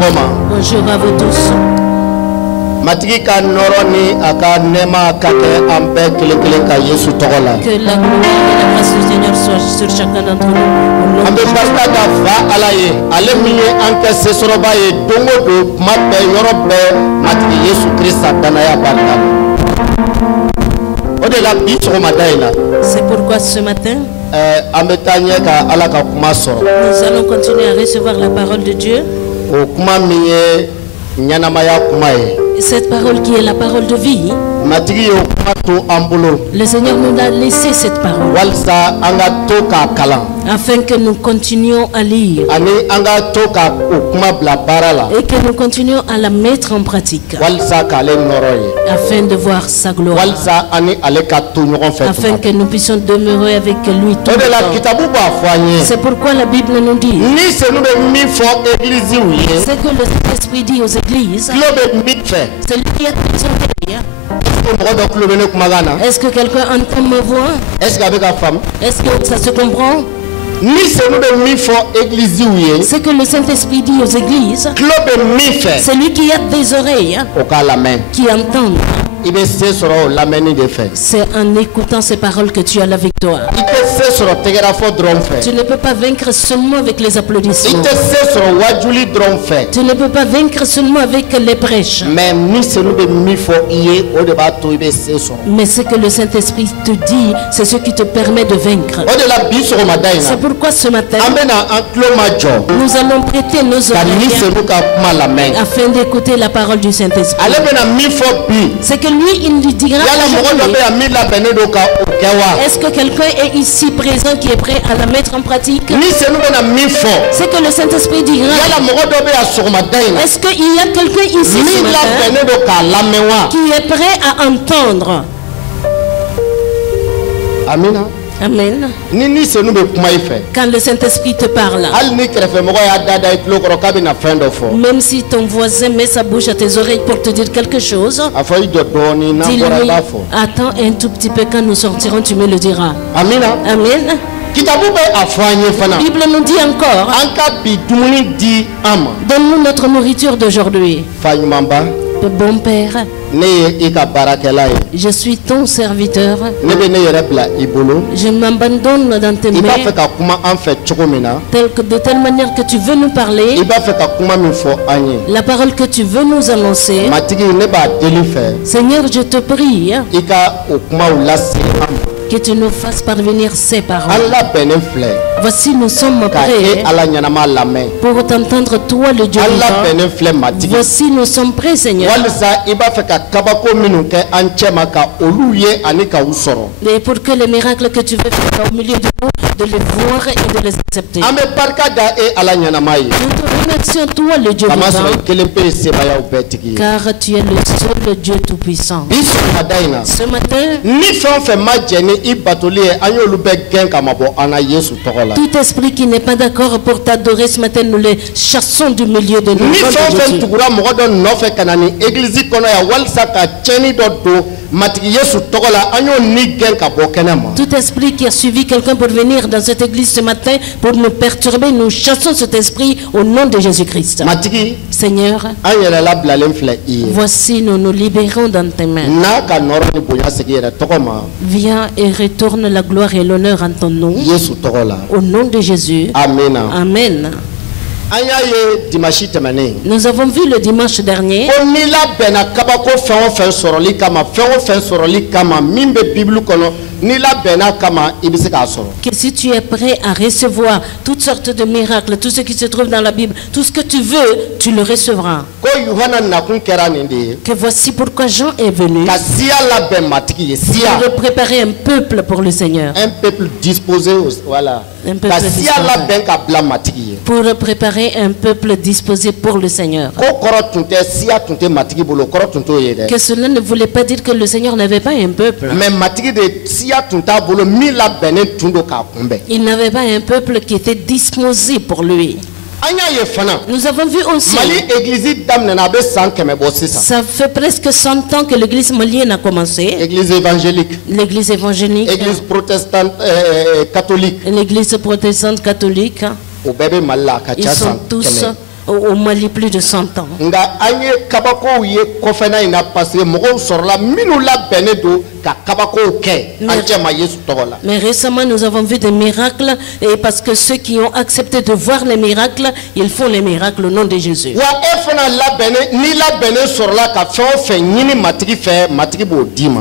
Bonjour à vous tous. Matika Noroni aka nema kake ambe kile ka Yesu togola. Que la gloire et la grâce du Seigneur soient sur chacun d'entre nous. Ambe pasta da va alaye ale miye anke sesoroba ye dongo do mabe yorobe matiki Yesu Christa dana ya barka. Odela bitro madaila. C'est pourquoi ce matin nous allons continuer à recevoir la parole de Dieu. Cette parole qui est la parole de vie. Le Seigneur nous a laissé cette parole afin que nous continuions à lire et que nous continuions à la mettre en pratique afin de voir sa gloire, afin que nous puissions demeurer avec lui tout le temps. C'est pourquoi la Bible nous dit, c'est que le Saint-Esprit dit aux églises, c'est lui qui a présenté. Est-ce que quelqu'un entend ma voix? Est-ce que ça se comprend? C'est que le Saint-Esprit dit aux églises, c'est lui qui a des oreilles, qui entend. C'est en écoutant ces paroles que tu as la victoire. Tu ne peux pas vaincre seulement avec les applaudissements. Tu ne peux pas vaincre seulement avec les prêches. Mais ce que le Saint-Esprit te dit, c'est ce qui te permet de vaincre. C'est pourquoi ce matin, nous allons prêter nos oreilles afin d'écouter la parole du Saint-Esprit. C'est que lui, il lui dira. Est-ce que quelqu'un est ici présent qui est prêt à la mettre en pratique? C'est que le Saint-Esprit dira. Est-ce qu'il y a quelqu'un ici ce matin qui est prêt à entendre? Amen. Amen. Quand le Saint-Esprit te parle, même si ton voisin met sa bouche à tes oreilles pour te dire quelque chose, dis-lui, attends un tout petit peu, quand nous sortirons, tu me le diras. Amen. Amen. La Bible nous dit encore, donne-nous notre nourriture d'aujourd'hui. Bon Père, je suis ton serviteur. Je m'abandonne dans tes mains. De telle manière que tu veux nous parler, la parole que tu veux nous annoncer, Seigneur, je te prie que tu nous fasses parvenir ces paroles. Voici, nous sommes prêts pour t'entendre, toi le Dieu vivant. Voici, nous sommes prêts, Seigneur. Et pour que les miracles que tu veux faire au milieu de nous, de les voir et de les accepter. Nous te remercions, toi le Dieu vivant, car tu es le seul Dieu tout-puissant. Ce matin, tout esprit qui n'est pas d'accord pour t'adorer ce matin, nous les chassons du milieu de nous. Tout esprit qui a suivi quelqu'un pour venir dans cette église ce matin pour nous perturber, nous chassons cet esprit au nom de Jésus-Christ. Seigneur, voici, nous nous libérons dans tes mains. Viens et retourne la gloire et l'honneur en ton nom. Au nom de Jésus. Amen. Amen. Nous avons vu le dimanche dernier que si tu es prêt à recevoir toutes sortes de miracles, tout ce qui se trouve dans la Bible, tout ce que tu veux, tu le recevras. Que voici pourquoi Jean est venu pour préparer un peuple pour le Seigneur. Un peuple disposé, voilà. Un peuple disposé. Pour préparer un peuple disposé pour le Seigneur. Que cela ne voulait pas dire que le Seigneur n'avait pas un peuple. Il n'avait pas un peuple qui était disposé pour lui. Nous avons vu aussi, ça fait presque 100 ans que l'église malienne a commencé. L'église évangélique. L'église évangélique. L'église protestante catholique. L'église protestante catholique. Ils sont tous au Mali plus de 100 ans. Mais récemment, nous avons vu des miracles, et parce que ceux qui ont accepté de voir les miracles, ils font les miracles au nom de Jésus.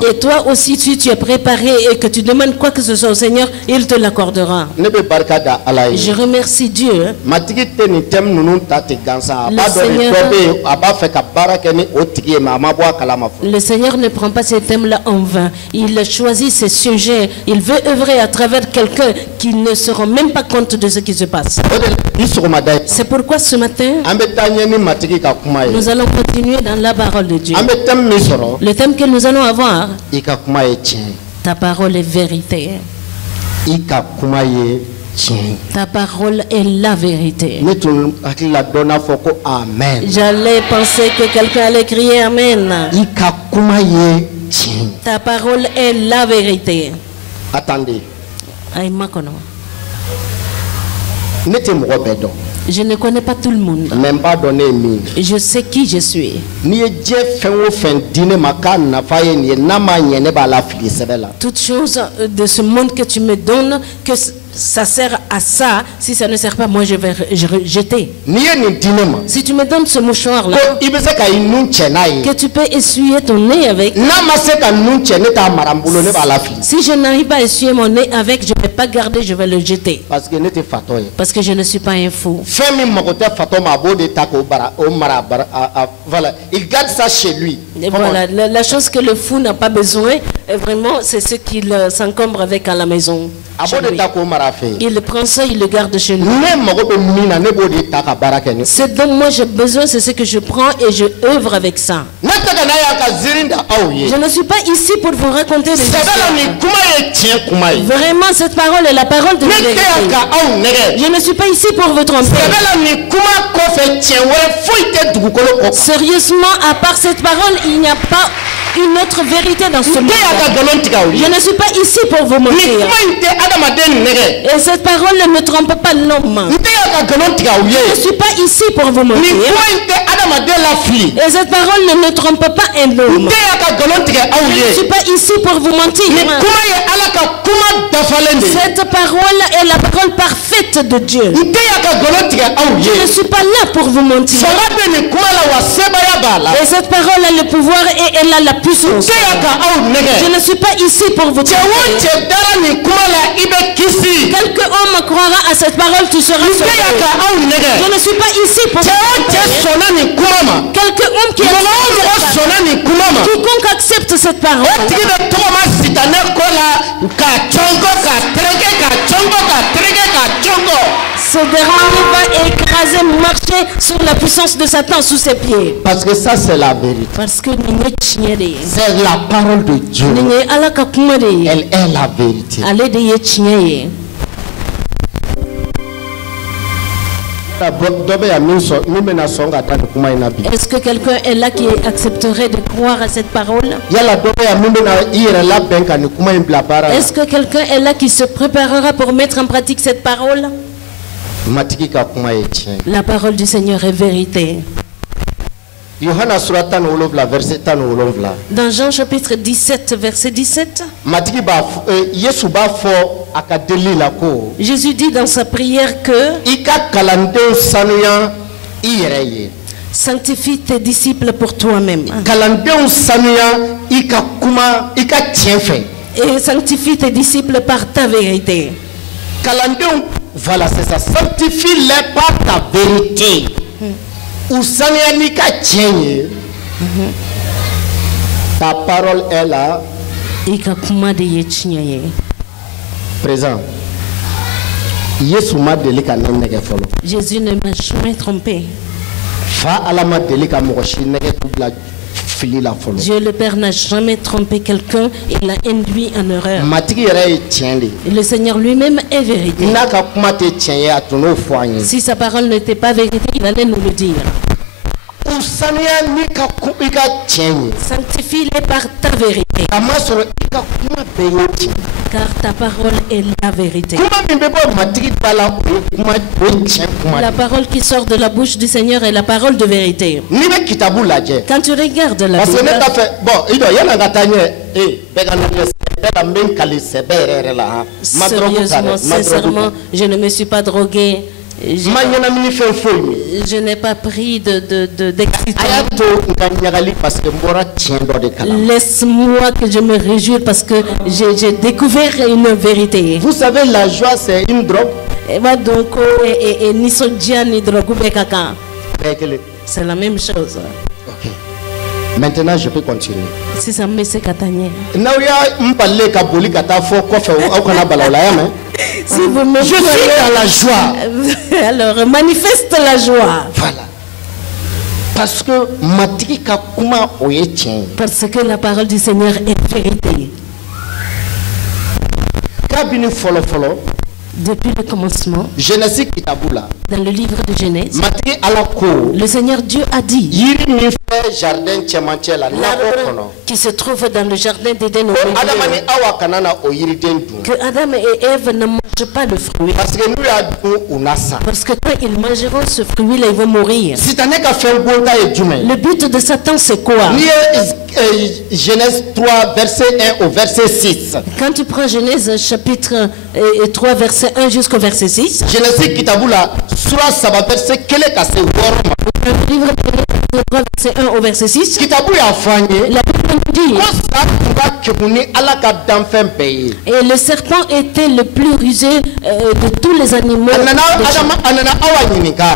Et toi aussi, si tu es préparé et que tu demandes quoi que ce soit au Seigneur, il te l'accordera. Je remercie Dieu. Le Seigneur ne prend pas ces thèmes-là en vain. Il choisit ses sujets. Il veut œuvrer à travers quelqu'un qui ne se rend même pas compte de ce qui se passe. C'est pourquoi ce matin, nous allons continuer dans la parole de Dieu. Le thème que nous allons avoir, ta parole est vérité. Ta parole est la vérité. J'allais penser que quelqu'un allait crier Amen. Ta parole est la vérité. Attendez. Je ne connais pas tout le monde. Je sais qui je suis. Toute chose de ce monde que tu me donnes, que ça sert à ça. Si ça ne sert pas, moi je vais jeter. Si tu me donnes ce mouchoir là, que tu peux essuyer ton nez avec, si je n'arrive pas à essuyer mon nez avec, je ne vais pas garder, je vais le jeter. Parce que je ne suis pas un fou. Voilà, il garde ça chez lui. Et voilà, la chose que le fou n'a pas besoin, vraiment, c'est ce qu'il s'encombre avec à la maison. Il prend ça, il le garde chez nous. Ce dont moi j'ai besoin, c'est ce que je prends et je œuvre avec ça. Je ne suis pas ici pour vous raconter des histoires. Vraiment, cette parole est la parole de Dieu. Je ne suis pas ici pour vous tromper. Sérieusement, à part cette parole, il n'y a pas une autre vérité dans ce monde. Je ne suis pas ici pour vous mentir. Et cette parole ne me trompe pas l'homme. Je ne suis pas ici pour vous mentir. Et cette parole ne me trompe pas un homme. Je ne suis pas ici pour vous mentir. Cette parole est la parole parfaite de Dieu. Je ne suis pas là pour vous mentir. Et cette parole a le pouvoir et elle a la puissance. Je ne suis pas ici pour vous dire. Quelque homme croira à cette parole, tu seras sauvé. Je ne suis pas ici pour vous. Quelque homme qui quiconque accepte cette parole, ce dernier va écraser, marcher sur la puissance de Satan sous ses pieds. Parce que ça c'est la vérité. Parce que c'est la parole de Dieu. Elle est la vérité. Est-ce que quelqu'un est là qui accepterait de croire à cette parole? Est-ce que quelqu'un est là qui se préparera pour mettre en pratique cette parole? La parole du Seigneur est vérité. Dans Jean chapitre 17, verset 17, Jésus dit dans sa prière que sanctifie tes disciples pour toi-même. Et sanctifie tes disciples par ta vérité. Voilà, c'est ça. Sanctifie-les par ta vérité. Ta parole est là. Présent. Jésus ne m'a jamais trompé. Dieu le Père n'a jamais trompé quelqu'un et l'a induit en erreur. Le Seigneur lui-même est vérité. Si sa parole n'était pas vérité, il allait nous le dire. Sanctifie-les par ta vérité. Car ta parole est la vérité. La parole qui sort de la bouche du Seigneur est la parole de vérité. Quand tu regardes la Bible, sérieusement, sincèrement, je ne me suis pas drogué. Je n'ai pas pris d'excitant. Laisse-moi que je me réjouisse parce que j'ai découvert une vérité. Vous savez, la joie c'est une drogue. C'est la même chose. Okay. Maintenant, je peux continuer. Si ça me fait catagner. Si vous me je suis dans la joie. Alors, manifeste la joie. Voilà. Parce que la parole du Seigneur est vérité. Depuis le commencement, dans le livre de Genèse, le Seigneur Dieu a dit l'arbre qui se trouve dans le jardin d'Éden que Adam et Ève ne mangent pas le fruit. Parce que quand ils mangeront ce fruit-là, ils vont mourir. Le but de Satan, c'est quoi? Genèse 3, verset 1 au verset 6. Quand tu prends Genèse chapitre 3, verset 1 jusqu'au verset 6. Genèse kitabula sura saba verset kele kase worma. Le livre de Genèse 3, verset 1 au verset 6. Kitabu ya fanye. La Bible dit. Et le serpent était le plus rusé de tous les animaux.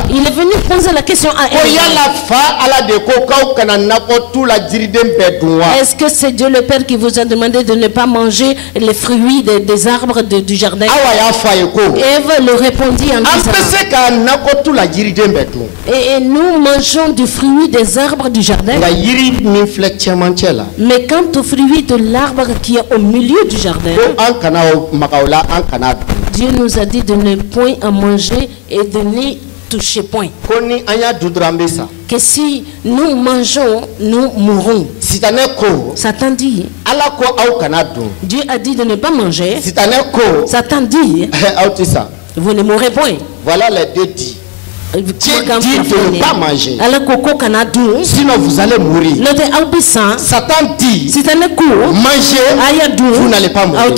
Il est venu poser la question à Ève. Est-ce que c'est Dieu le Père qui vous a demandé de ne pas manger les fruits des arbres du jardin? Ève le répondit en disant, et nous mangeons du fruit des arbres du jardin. Mais quant au fruit de l'arbre qui est au milieu du jardin, Dieu nous a dit de ne point en manger et de n'y toucher point. Que si nous mangeons, nous mourrons. Satan dit, Dieu a dit de ne pas manger. Satan dit, vous ne mourrez point. Voilà les deux dits. Dieu dit de ne pas manger. Sinon vous allez mourir. Satan dit, mangez, vous n'allez pas mourir.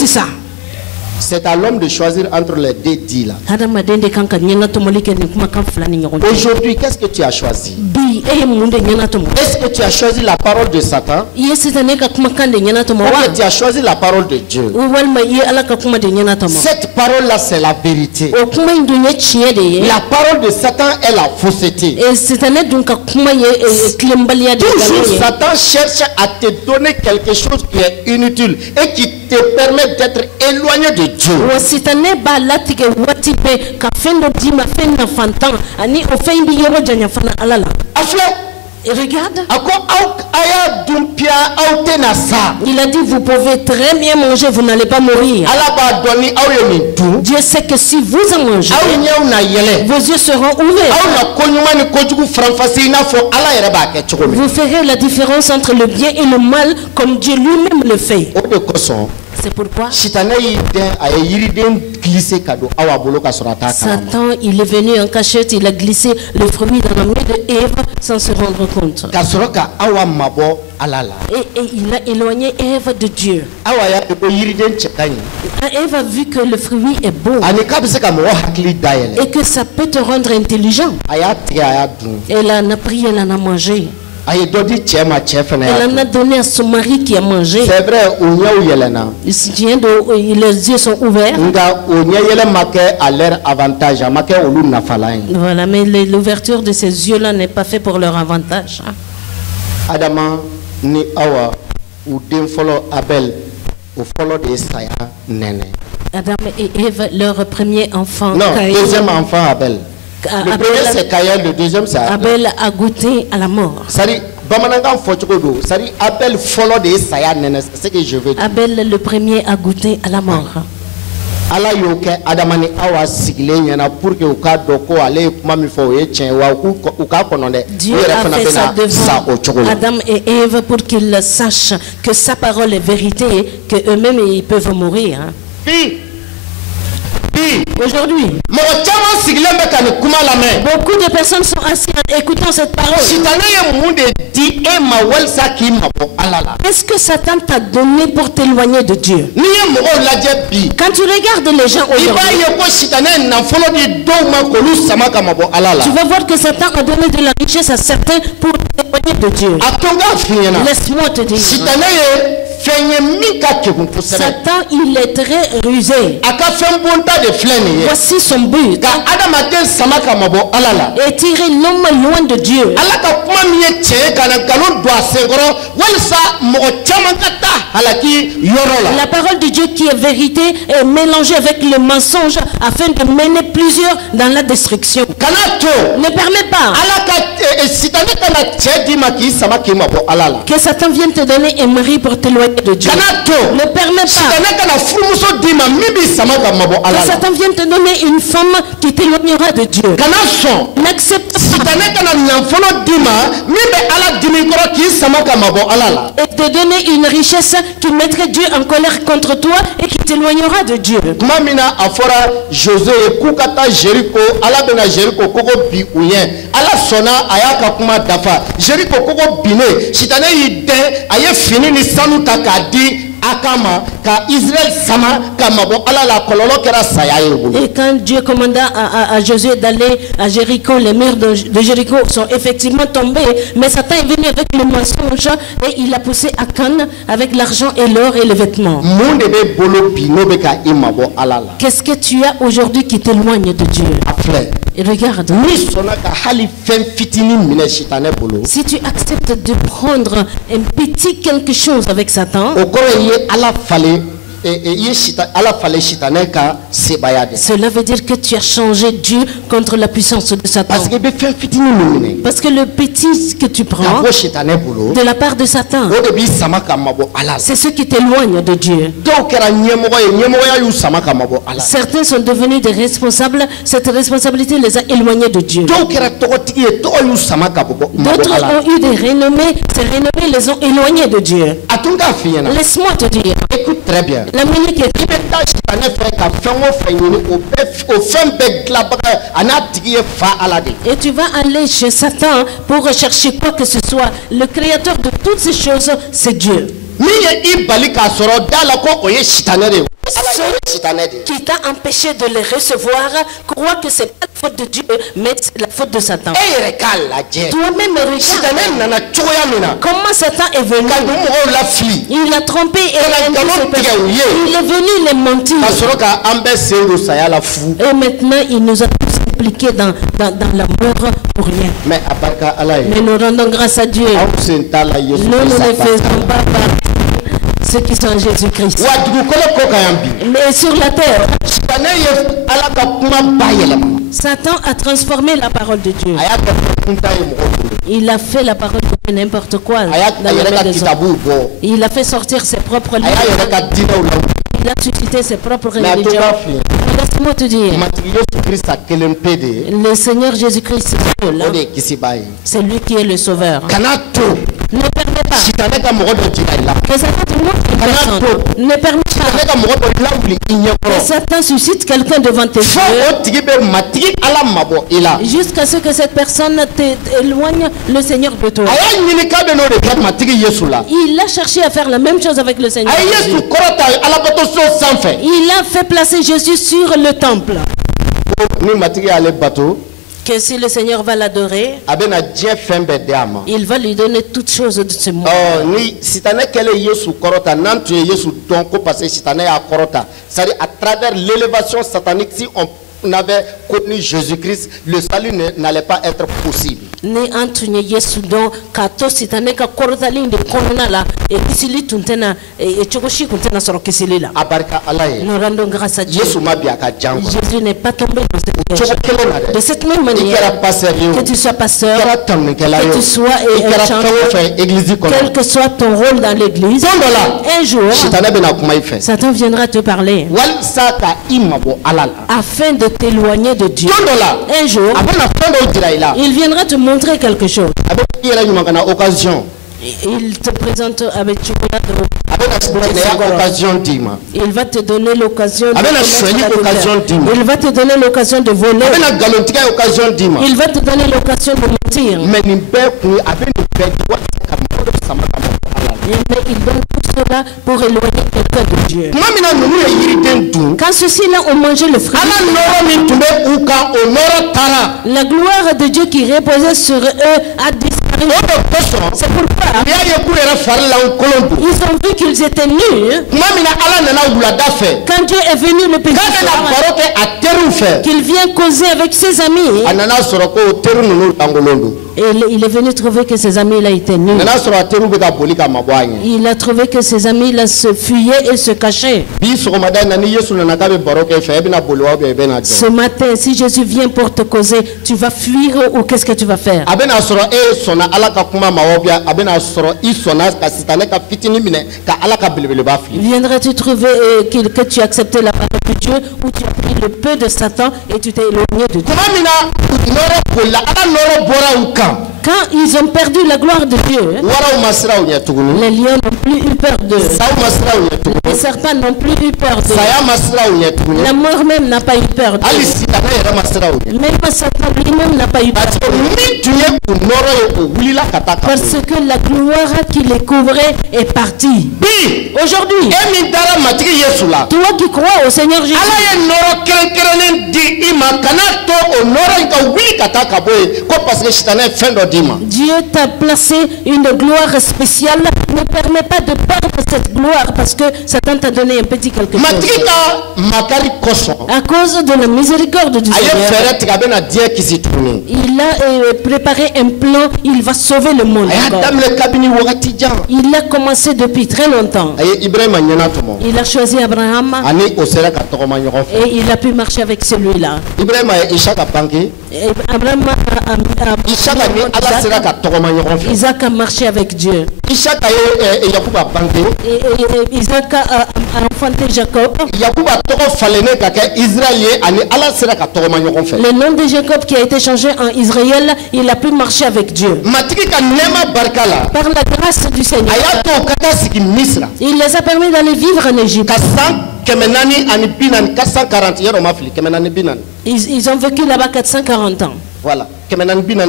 C'est à l'homme de choisir entre les deux dits là. Aujourd'hui, qu'est-ce que tu as choisi? Est-ce que tu as choisi la parole de Satan? Ou tu as choisi la parole de Dieu? Cette parole là, c'est la vérité. La parole de Satan est la fausseté. Toujours Satan cherche à te donner quelque chose qui est inutile et qui te permet d'être éloigné de Dieu. Et regarde, il a dit vous pouvez très bien manger, vous n'allez pas mourir. Dieu sait que si vous en mangez, vos yeux seront ouverts. Vous ferez la différence entre le bien et le mal comme Dieu lui-même le fait. C'est pourquoi Satan, il est venu en cachette, il a glissé le fruit dans la main de Ève sans se rendre compte. Et il a éloigné Ève de Dieu. Ève a vu que le fruit est bon et que ça peut te rendre intelligent. Elle en a pris, elle en a mangé. Elle en a donné à son mari qui a mangé. C'est vrai, les yeux sont ouverts. Voilà, mais l'ouverture de ces yeux-là n'est pas faite pour leur avantage. Adam et Ève, leur premier enfant. Non, deuxième enfant Abel. Le premier c'est Caïn, le deuxième c'est Abel a goûté à la mort. Abel, le premier a goûté à la mort. ala yoke adamani awa sigile na pour que uka doko ale kuma mi fo ye chen wa uka kononde. Dieu a fait ça devant Adam et Ève pour qu'ils sachent que sa parole est vérité, que eux-mêmes ils peuvent mourir. Aujourd'hui, beaucoup de personnes sont assises écoutant cette parole. Qu'est-ce que Satan t'a donné pour t'éloigner de Dieu? Quand tu regardes les gens aujourd'hui, tu vas voir que Satan a donné de la richesse à certains pour t'éloigner de Dieu. Laisse-moi te dire, Satan, il est très rusé. Voici son but. Et tirer l'homme loin de Dieu. La parole de Dieu qui est vérité est mélangée avec le mensonge afin de mener plusieurs dans la destruction. Ne permets pas que Satan vienne te donner un mari pour t'éloigner de Dieu. Ne permets pas que Satan vienne te donner une femme qui t'éloignera de Dieu. N'accepte pas et te donner une richesse qui mettrait Dieu en colère contre toi et qui t'éloignera de Dieu. Et quand Dieu commanda à Josué d'aller à Jéricho, les murs de Jéricho sont effectivement tombés, mais Satan est venu avec le mensonge et il a poussé Akan avec l'argent et l'or et les vêtements. Qu'est-ce que tu as aujourd'hui qui t'éloigne de Dieu? Et regarde, si tu acceptes de prendre un petit quelque chose avec Satan, cela veut dire que tu as changé Dieu contre la puissance de Satan. Parce que le petit que tu prends de la part de Satan, c'est ce qui t'éloigne de Dieu. Certains sont devenus des responsables. Cette responsabilité les a éloignés de Dieu. D'autres ont eu des renommées. Ces renommées les ont éloignés de Dieu. Laisse-moi te dire. Écoute très bien. La musique est et tu vas aller chez Satan pour rechercher quoi que ce soit. Le créateur de toutes ces choses, c'est Dieu. Qui t'a empêché de les recevoir, crois que c'est pas la faute de Dieu, mais c'est la faute de Satan. Toi-même regarde comment Satan est venu. Il a trompé et il est venu les mentir. Et maintenant il nous a tous impliqués dans la mort pour rien. Mais nous rendons grâce à Dieu. Nous ne faisons pas partie ceux qui sont en Jésus-Christ. Mais sur la terre, Satan a transformé la parole de Dieu. Il a fait la parole de n'importe quoi dans il a fait sortir ses propres livres. Il a suscité ses propres religions. Laisse-moi te dire, le Seigneur Jésus-Christ, c'est lui qui est le Sauveur. Ne permets pas que Satan te montre une personne. Ne permets pas que Satan suscite quelqu'un devant tes yeux jusqu'à ce que cette personne t'éloigne le Seigneur de toi. Il a cherché à faire la même chose avec le Seigneur Jésus. Il a fait placer Jésus sur le temple. Que si le Seigneur va l'adorer, il va lui donner toutes choses de ce monde. C'est-à-dire à travers l'élévation satanique, si on avait connu Jésus-Christ, le salut n'allait pas être possible. ne antunye Yesu don kato sitane ka korotali de konala e kisili tuntena e chokoshi kuntena soro kisili la. Abarka alaye. Nous rendons grâce à Dieu. Yesu mabia ka jango. Jésus n'est pas tombé dans cette piège. De cette même manière, que tu sois pasteur, que tu sois chanteur, quel que soit ton rôle dans l'église, un jour, Satan viendra te parler afin de t'éloigner de Dieu. Un jour, il viendra te montrer quelque chose. Il te présente avec chocolat. Il va te donner l'occasion de il va te donner l'occasion de voler. Il va te donner l'occasion de mentir. Mais il donne tout cela pour éloigner quelqu'un de Dieu. Quand ceux-ci-là ont mangé le fruit, la gloire de Dieu qui reposait sur eux a disparu. C'est pourquoi ils ont vu qu'ils étaient nus. Quand Dieu est venu le péché, qu'il vient causer avec ses amis, et il est venu trouver que ses amis là étaient nus. Il a trouvé que ses amis là se fuyaient et se cachaient. Ce matin, si Jésus vient pour te causer, tu vas fuir ou qu'est-ce que tu vas faire? Viendras-tu trouver que tu as accepté la parole de Dieu ou tu as pris le peu de Satan et tu t'es éloigné de Dieu? Quand ils ont perdu la gloire de Dieu, les lions n'ont plus eu peur d'eux. Les serpents n'ont plus eu peur d'eux. La mort même n'a pas eu peur d'eux. Même Satan lui-même n'a pas eu peur d'eux. Parce que la gloire qui les couvrait est partie. Aujourd'hui, toi qui crois au Seigneur Jésus, Dieu t'a placé une gloire spéciale. Ne permets pas de perdre cette gloire parce que Satan t'a donné un petit quelque chose. À cause de la miséricorde du Seigneur, il a préparé un plan. Il va sauver le monde. Il a commencé depuis très longtemps. Il a choisi Abraham et il a pu marcher avec celui-là. Abraham Isaac a marché avec Dieu. Isaac a enfanté Jacob. Le nom de Jacob qui a été changé en Israël, il a pu marcher avec Dieu. Par la grâce du Seigneur, il les a permis d'aller vivre en Égypte. Ils ont vécu là-bas 440 ans. Voilà.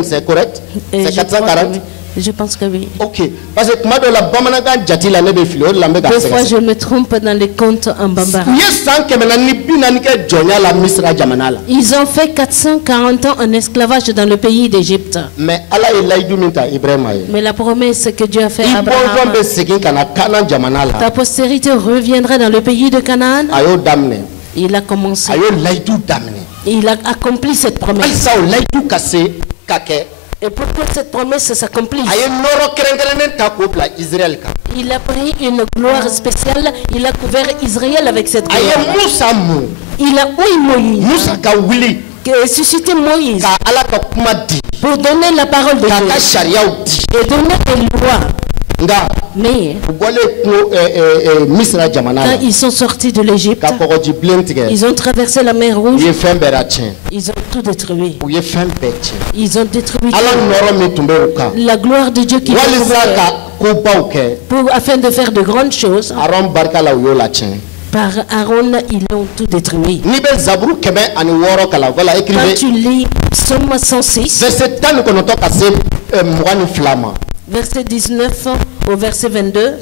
C'est correct? C'est 440? Je pense que oui. Ok. Parce que des fois je me trompe dans les comptes en bambara. Ils ont fait 440 ans en esclavage dans le pays d'Égypte. Mais la promesse que Dieu a fait à Abraham, ta postérité reviendra dans le pays de Canaan. Il a commencé. Il a accompli cette promesse. Et pour que cette promesse s'accomplisse, il a pris une gloire spéciale. Il a couvert Israël avec cette gloire. Il a Moïse, suscité Moïse pour donner la parole de Dieu et donner des lois. Mais quand ils sont sortis de l'Égypte, ils ont traversé la mer Rouge. Ils ont tout détruit. Ils ont détruit la gloire de Dieu qui afin de faire de grandes choses. Par Aaron, ils ont tout détruit. Quand tu lis Psaume 106, verset 19 au verset 22.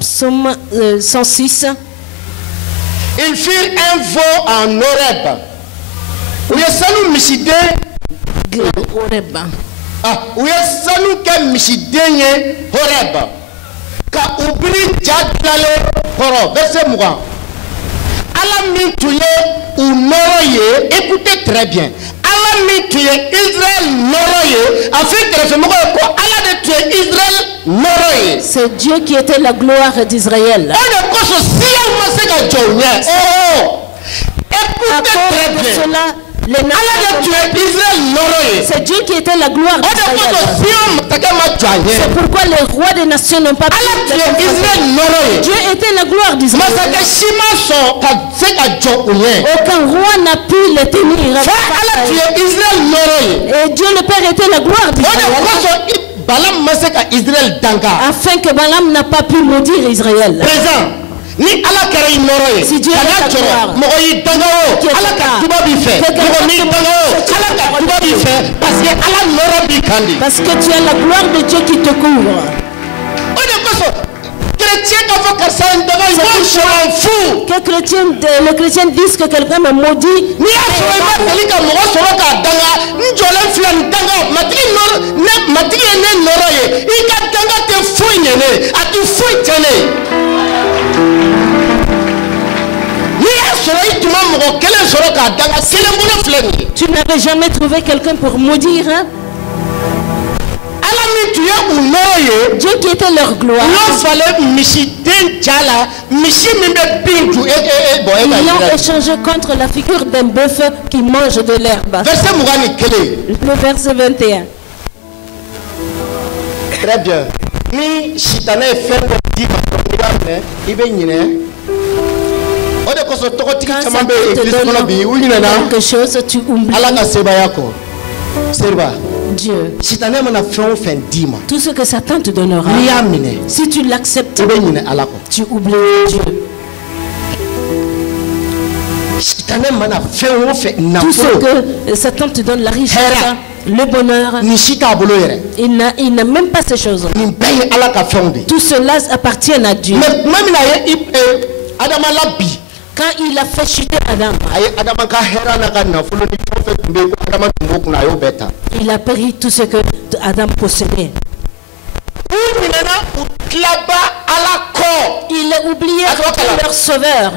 Psaume 106. Ils firent un veau en Horeb. Verset Écoutez très bien. C'est Dieu qui était la gloire d'Israël. Écoutez très bien. C'est Dieu qui était la gloire d'Israël. C'est pourquoi les rois des nations n'ont pas pu. Dieu était la gloire d'Israël. Aucun roi n'a pu les tenir. Et Dieu le Père était la gloire d'Israël. Afin que Balaam n'a pas pu maudire Israël. Ni ala kara inoro ye kana joro mogo yi dangawo ala ka tuba bi fe mogo ni dangawo ala ka tuba bi fe parce que ala noro bi kandi parce que tu as la gloire de Dieu qui te couvre. On est quoi chrétien ka fo karsa ndanga ils vont je m'en fous que les chrétiens disent que quelqu'un me maudit ni aso ma talika mogo soro ka danga njole flan danga matri noro ne matri ne noro ye ika danga te fo nyene ati fo tene. Tu n'avais jamais trouvé quelqu'un pour maudire, hein? Dieu qui était leur gloire. Ils ont échangé contre la figure d'un bœuf qui mange de l'herbe. Le verset 21. Très bien. Quelque chose, tu oublies Dieu. Tout ce que Satan te donnera, si tu l'acceptes, tu oublies Dieu. Tout ce que Satan te donne, la richesse, le bonheur, il n'a même pas ces choses. Tout cela appartient à Dieu. Quand il a fait chuter Adam, il a pris tout ce que Adam possédait. Il a oublié leur sauveur.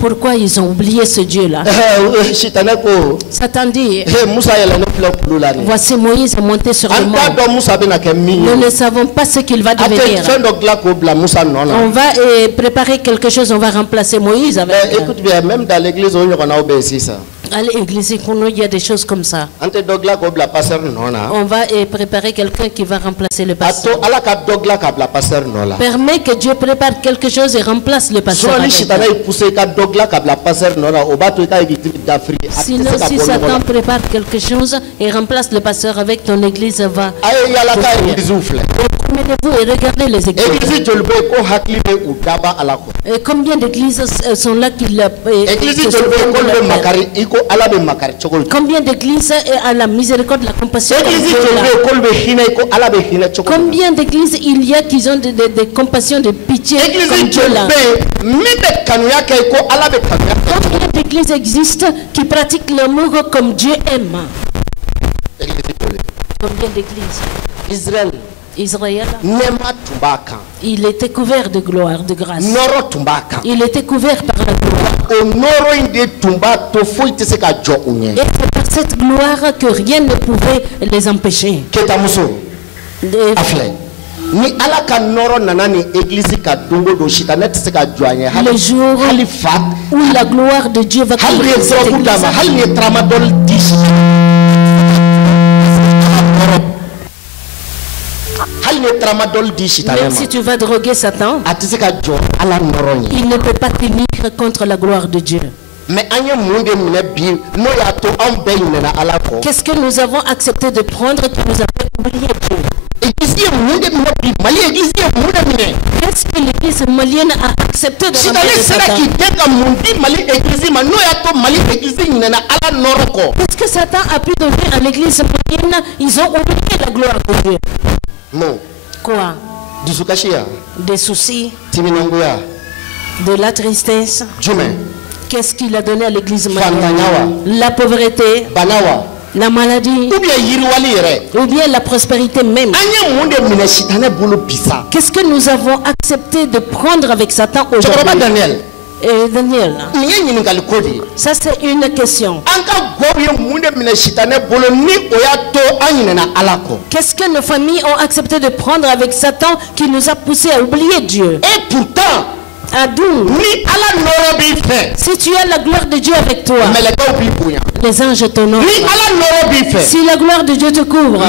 Pourquoi ils ont oublié ce Dieu-là? Satan dit, voici Moïse est monté sur le mont. Nous ne savons pas ce qu'il va devenir. On va préparer quelque chose, on va remplacer Moïse avec. Écoute bien, même dans l'église, on a obéi ça. À l'église, il y a des choses comme ça. On va préparer quelqu'un qui va remplacer le pasteur. Permet que Dieu prépare quelque chose et remplace le pasteur. Sinon, si Satan prépare quelque chose et remplace le pasteur avec, ton église va. Promenez-vous et regardez les églises. Et combien d'églises sont là qui combien d'églises à la miséricorde, la compassion? Combien d'églises il y a qui ont des compassions, de pitié comme Dieu là? Combien d'églises existent qui pratiquent l'amour comme Dieu aime? Combien d'églises? Israël, il était couvert de gloire, de grâce. Il était couvert par la gloire. Et c'est par cette gloire que rien ne pouvait les empêcher. Le jour où la gloire de Dieu va couvrir cette église. Même si tu vas droguer Satan, il ne peut pas tenir contre la gloire de Dieu. Qu'est-ce que nous avons accepté de prendre que nous avons oublié Dieu? Qu'est-ce que l'église malienne a accepté de ramener de Satan? Qu'est-ce que Satan a pu donner à l'église malienne? Ils ont oublié la gloire de Dieu. Quoi? Des soucis, de la tristesse. Qu'est-ce qu'il a donné à l'église? La pauvreté, la maladie, ou bien la prospérité même. Qu'est-ce que nous avons accepté de prendre avec Satan aujourd'hui? Daniel, ça c'est une question. Qu'est-ce que nos familles ont accepté de prendre avec Satan qui nous a poussé à oublier Dieu? Et pourtant, si tu as la gloire de Dieu avec toi, les anges t'honorent. Si la gloire de Dieu te couvre,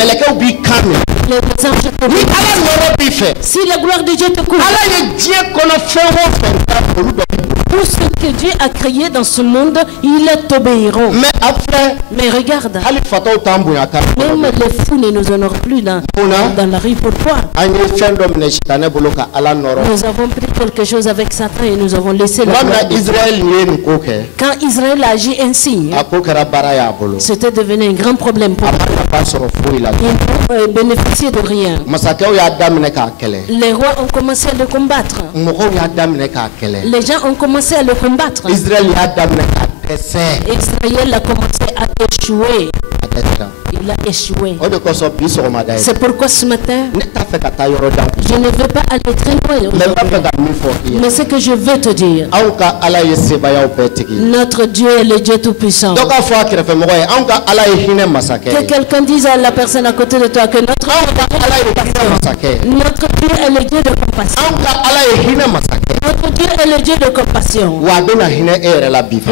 les anges t'honorent. Si la gloire de Dieu te couvre, tout ce que Dieu a créé dans ce monde, ils t'obéiront. Mais regarde, même les fous ne nous honorent plus dans la rue. Pourquoi? Nous avons pris quelque chose avec Satan et nous avons laissé la gloire de Dieu. Quand Israël a agi ainsi, c'était devenu un grand problème pour eux. Ils n'ont bénéficié de rien. Les rois ont commencé à le combattre. Les gens ont commencé à le combattre. Israël a commencé à échouer. Il a échoué. C'est pourquoi ce matin, je ne veux pas aller très loin. Mais ce que je veux te dire, notre Dieu est le Dieu Tout-Puissant. Que quelqu'un dise à la personne à côté de toi que notre Dieu est le Dieu de compassion. Notre Dieu est le Dieu de compassion.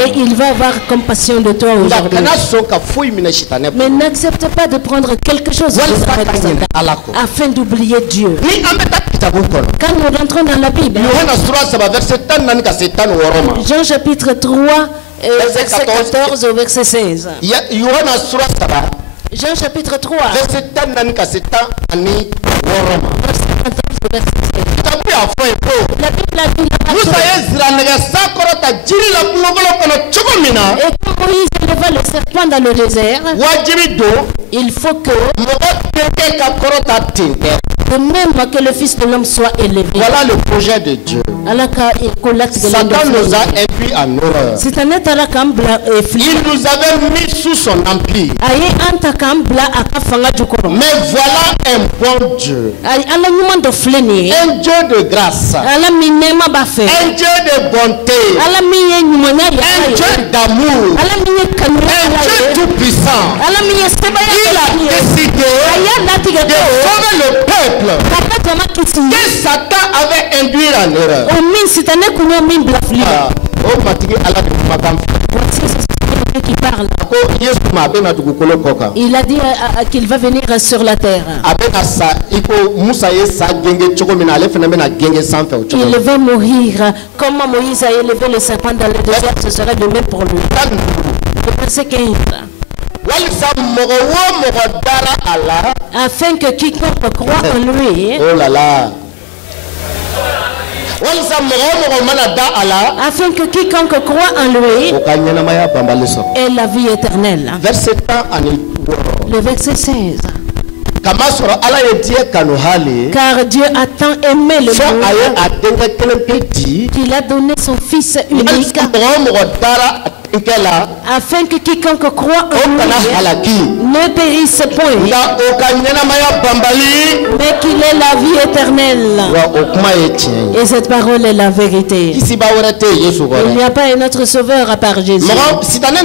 Et il va avoir compassion de toi aujourd'hui. Mais n'accepte pas de prendre quelque chose afin d'oublier Dieu. Quand nous rentrons dans la Bible, Jean chapitre 3, verset 14 au verset 16. Jean chapitre 3, verset 14 au verset 16. La Bible a dit et quand Moïse éleva le serpent dans le désert, il faut que de même que le Fils de l'homme soit élevé. Voilà le projet de Dieu. Satan nous a induit en horreur. Il nous avait mis sous son empire. Mais voilà un bon Dieu. Un Dieu de grâce. Un Dieu de bonté. Un Dieu d'amour. Un Dieu tout-puissant. Il a décidé de sauver le peuple que Satan avait induit en erreur. Qui parle. Il a dit qu'il va venir sur la terre. Il va mourir. Comme Moïse a élevé le serpent dans le désert, ce sera de même pour lui. Verset 15. Afin que quiconque croit en lui. Oh là là. Afin que quiconque croit en lui ait la vie éternelle. Le verset 16. Car Dieu a tant aimé le monde qu'il a donné son Fils unique afin que quiconque croit en lui ne périsse point, mais qu'il ait la vie éternelle. Et cette parole est la vérité. Il n'y a pas un autre sauveur à part Jésus. Satan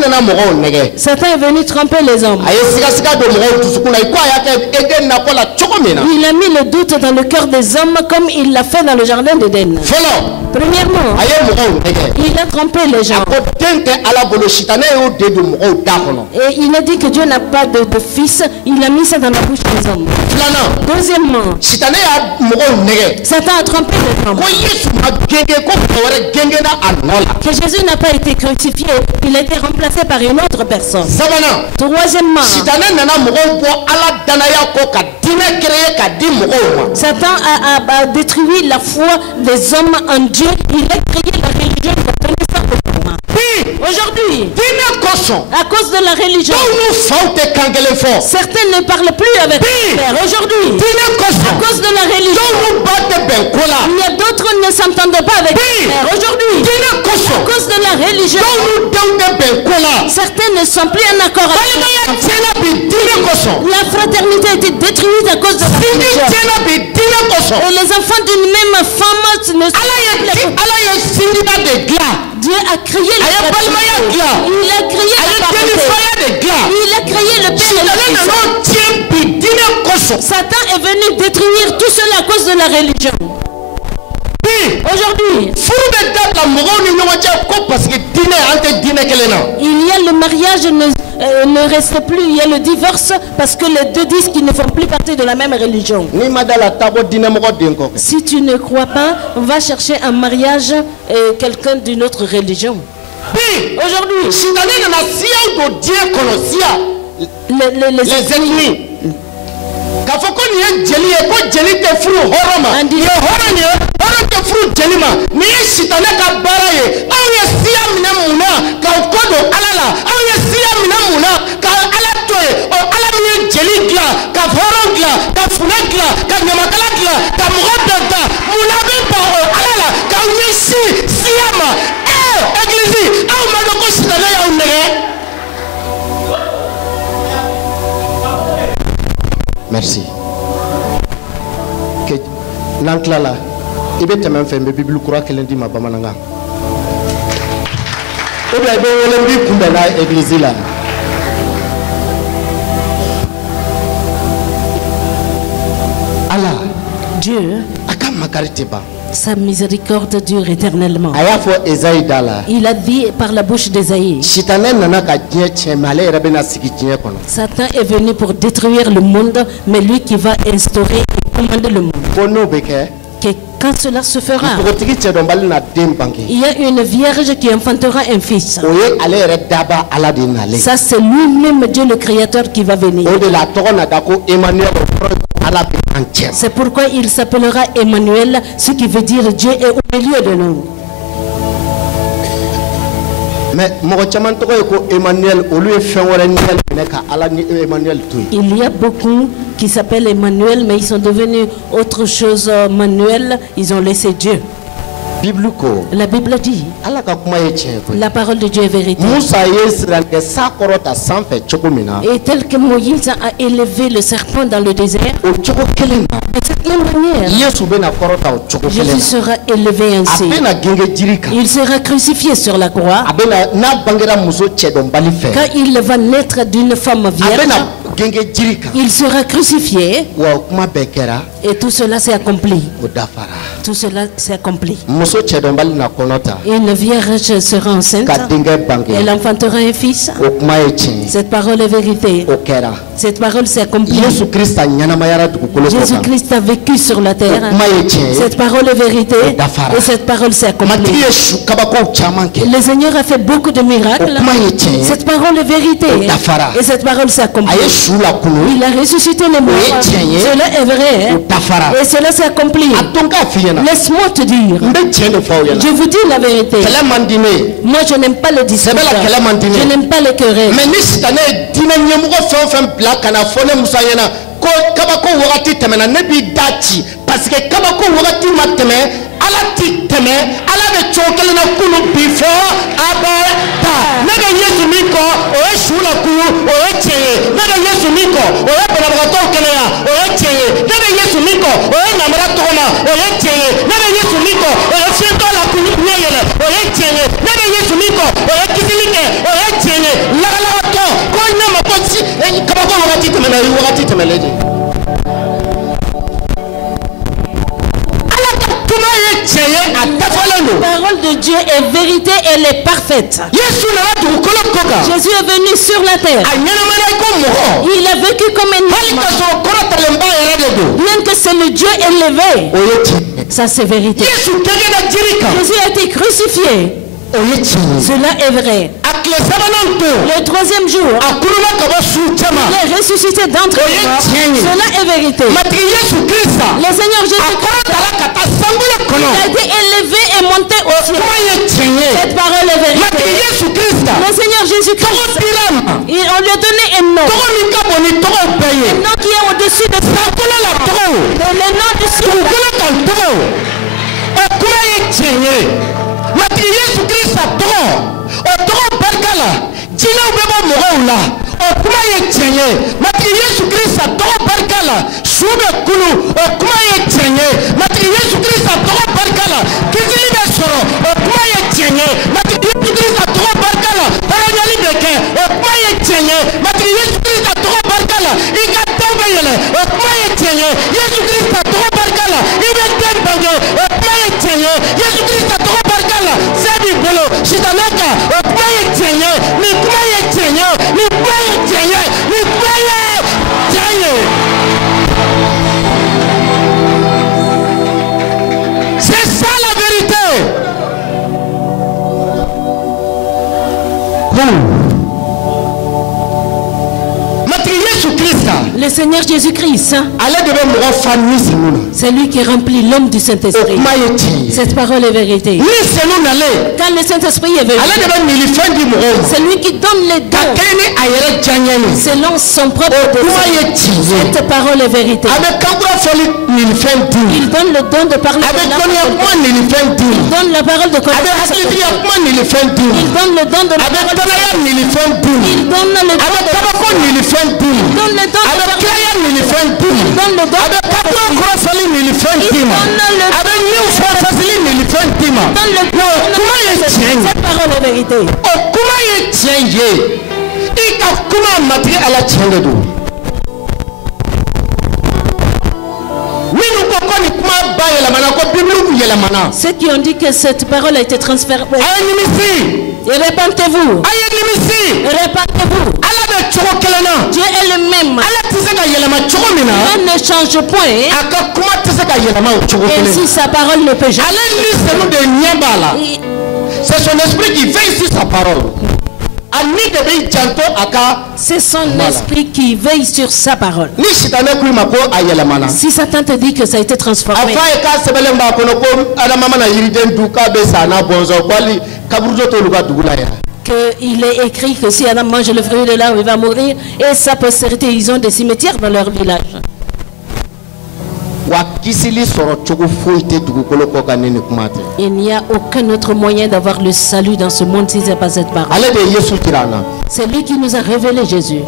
est venu tromper les hommes. Il a mis le doute dans le cœur des hommes comme il l'a fait dans le jardin d'Éden. Premièrement, il a trompé les gens. Et il a dit que Dieu n'a pas de fils. Il a mis ça dans la bouche des hommes. Deuxièmement, Satan a trompé les hommes. Que Jésus n'a pas été crucifié. Il a été remplacé par une autre personne. Troisièmement, Satan a détruit la foi des hommes en Dieu. Il a créé la religion pour donner ça aux hommes. Aujourd'hui, à cause de la religion, certains ne parlent plus avec le Père. Aujourd'hui, à cause de la religion, il y a d'autres qui ne s'entendent pas avec le Père. Aujourd'hui, à cause de la religion, certains ne sont plus en accord avec le Père. La fraternité a été détruite à cause de la religion. Et les enfants d'une même femme ne sont plus. Dieu a créé le Père. Il a créé la parenté. Il a créé le Père et le Fils. Satan est venu détruire tout cela à cause de la religion. Aujourd'hui, il y a le mariage ne reste plus, il y a le divorce parce que les deux disent qu'ils ne font plus partie de la même religion. Si tu ne crois pas, on va chercher un mariage quelqu'un d'une autre religion. Aujourd'hui, les ennemis. Merci. L'enclala, il va te faire une Bible croit que lundi ma bamananga. Ou bien on lui pour la église là. Allah, Dieu, akama kariteba. Sa miséricorde dure éternellement. Il a dit par la bouche d'Ésaïe. Satan est venu pour détruire le monde, mais lui qui va instaurer et commander le monde. Que quand cela se fera, il y a une vierge qui enfantera un fils. Ça c'est lui-même Dieu le Créateur qui va venir. C'est pourquoi il s'appellera Emmanuel, ce qui veut dire Dieu est au milieu de nous. Mais il y a beaucoup qui s'appellent Emmanuel, mais ils sont devenus autre chose Manuel, ils ont laissé Dieu. La Bible dit, la parole de Dieu est vérité. Et tel que Moïse a élevé le serpent dans le désert, de cette même manière, Jésus sera élevé ainsi. Il sera crucifié sur la croix. Quand il va naître d'une femme vierge, il sera crucifié. Et tout cela s'est accompli. Tout cela s'est accompli. Une vierge sera enceinte. Elle enfantera un fils. Cette parole est vérité. Cette parole s'est accomplie. Jésus-Christ a vécu sur la terre. Cette parole est vérité. Et cette parole s'est accomplie. Le Seigneur a fait beaucoup de miracles. Cette parole est vérité. Et cette parole s'est accomplie. Il a ressuscité les morts. Cela est vrai. Et cela s'est accompli. Laisse-moi te dire. Je vous dis la vérité. Moi je n'aime pas le discours. Je n'aime pas les querelles. Parce que kabako wakati mateme ala titeme ala be chokele na kulu before abata naga Yesu miko o shula ku o eche naga Yesu miko o bana bagato kele ya o eche naga Yesu miko o namara tona o eche naga Yesu miko o shento la ku nyele o eche naga Yesu miko o kisilike o eche la la to ko na mapochi kabako wakati teme na wakati teme leje. La parole de Dieu est vérité, elle est parfaite. Jésus est venu sur la terre. Il a vécu comme un homme. Bien que c'est le Dieu élevé. Ça c'est vérité. Jésus a été crucifié. Cela est vrai. Le troisième jour, il est ressuscité d'entre les morts. Cela est vérité. Le Seigneur Jésus-Christ a été élevé et monté au ciel. Cette parole est vérité. Le Seigneur Jésus-Christ, on lui a donné un nom. Un nom qui est au-dessus de tout. Le nom du ciel. C'est ça la vérité. Le Seigneur Jésus-Christ, c'est lui qui remplit l'homme du Saint-Esprit. Cette parole est vérité. Quand le Saint-Esprit est venu, c'est lui qui donne les dons selon son propre dessein. Cette parole est vérité. Il donne le don de parler de la parole. Il donne la parole de connaissance. Il donne le don de la parole. Il donne le don de cette parole est vérité. Ceux qui ont dit que cette parole a été transférée. Et répentez-vous. Répentez-vous. Dieu est le même. Il ne change point. Et si sa parole ne peut jamais. C'est son esprit qui veille sur sa parole. C'est son esprit qui veille sur sa parole. Si Satan te dit que ça a été transformé, qu'il est écrit que si Adam mange le fruit de l'arbre, il va mourir, et sa postérité, ils ont des cimetières dans leur village. Il n'y a aucun autre moyen d'avoir le salut dans ce monde si ce n'est pas cette parole. C'est lui qui nous a révélé Jésus,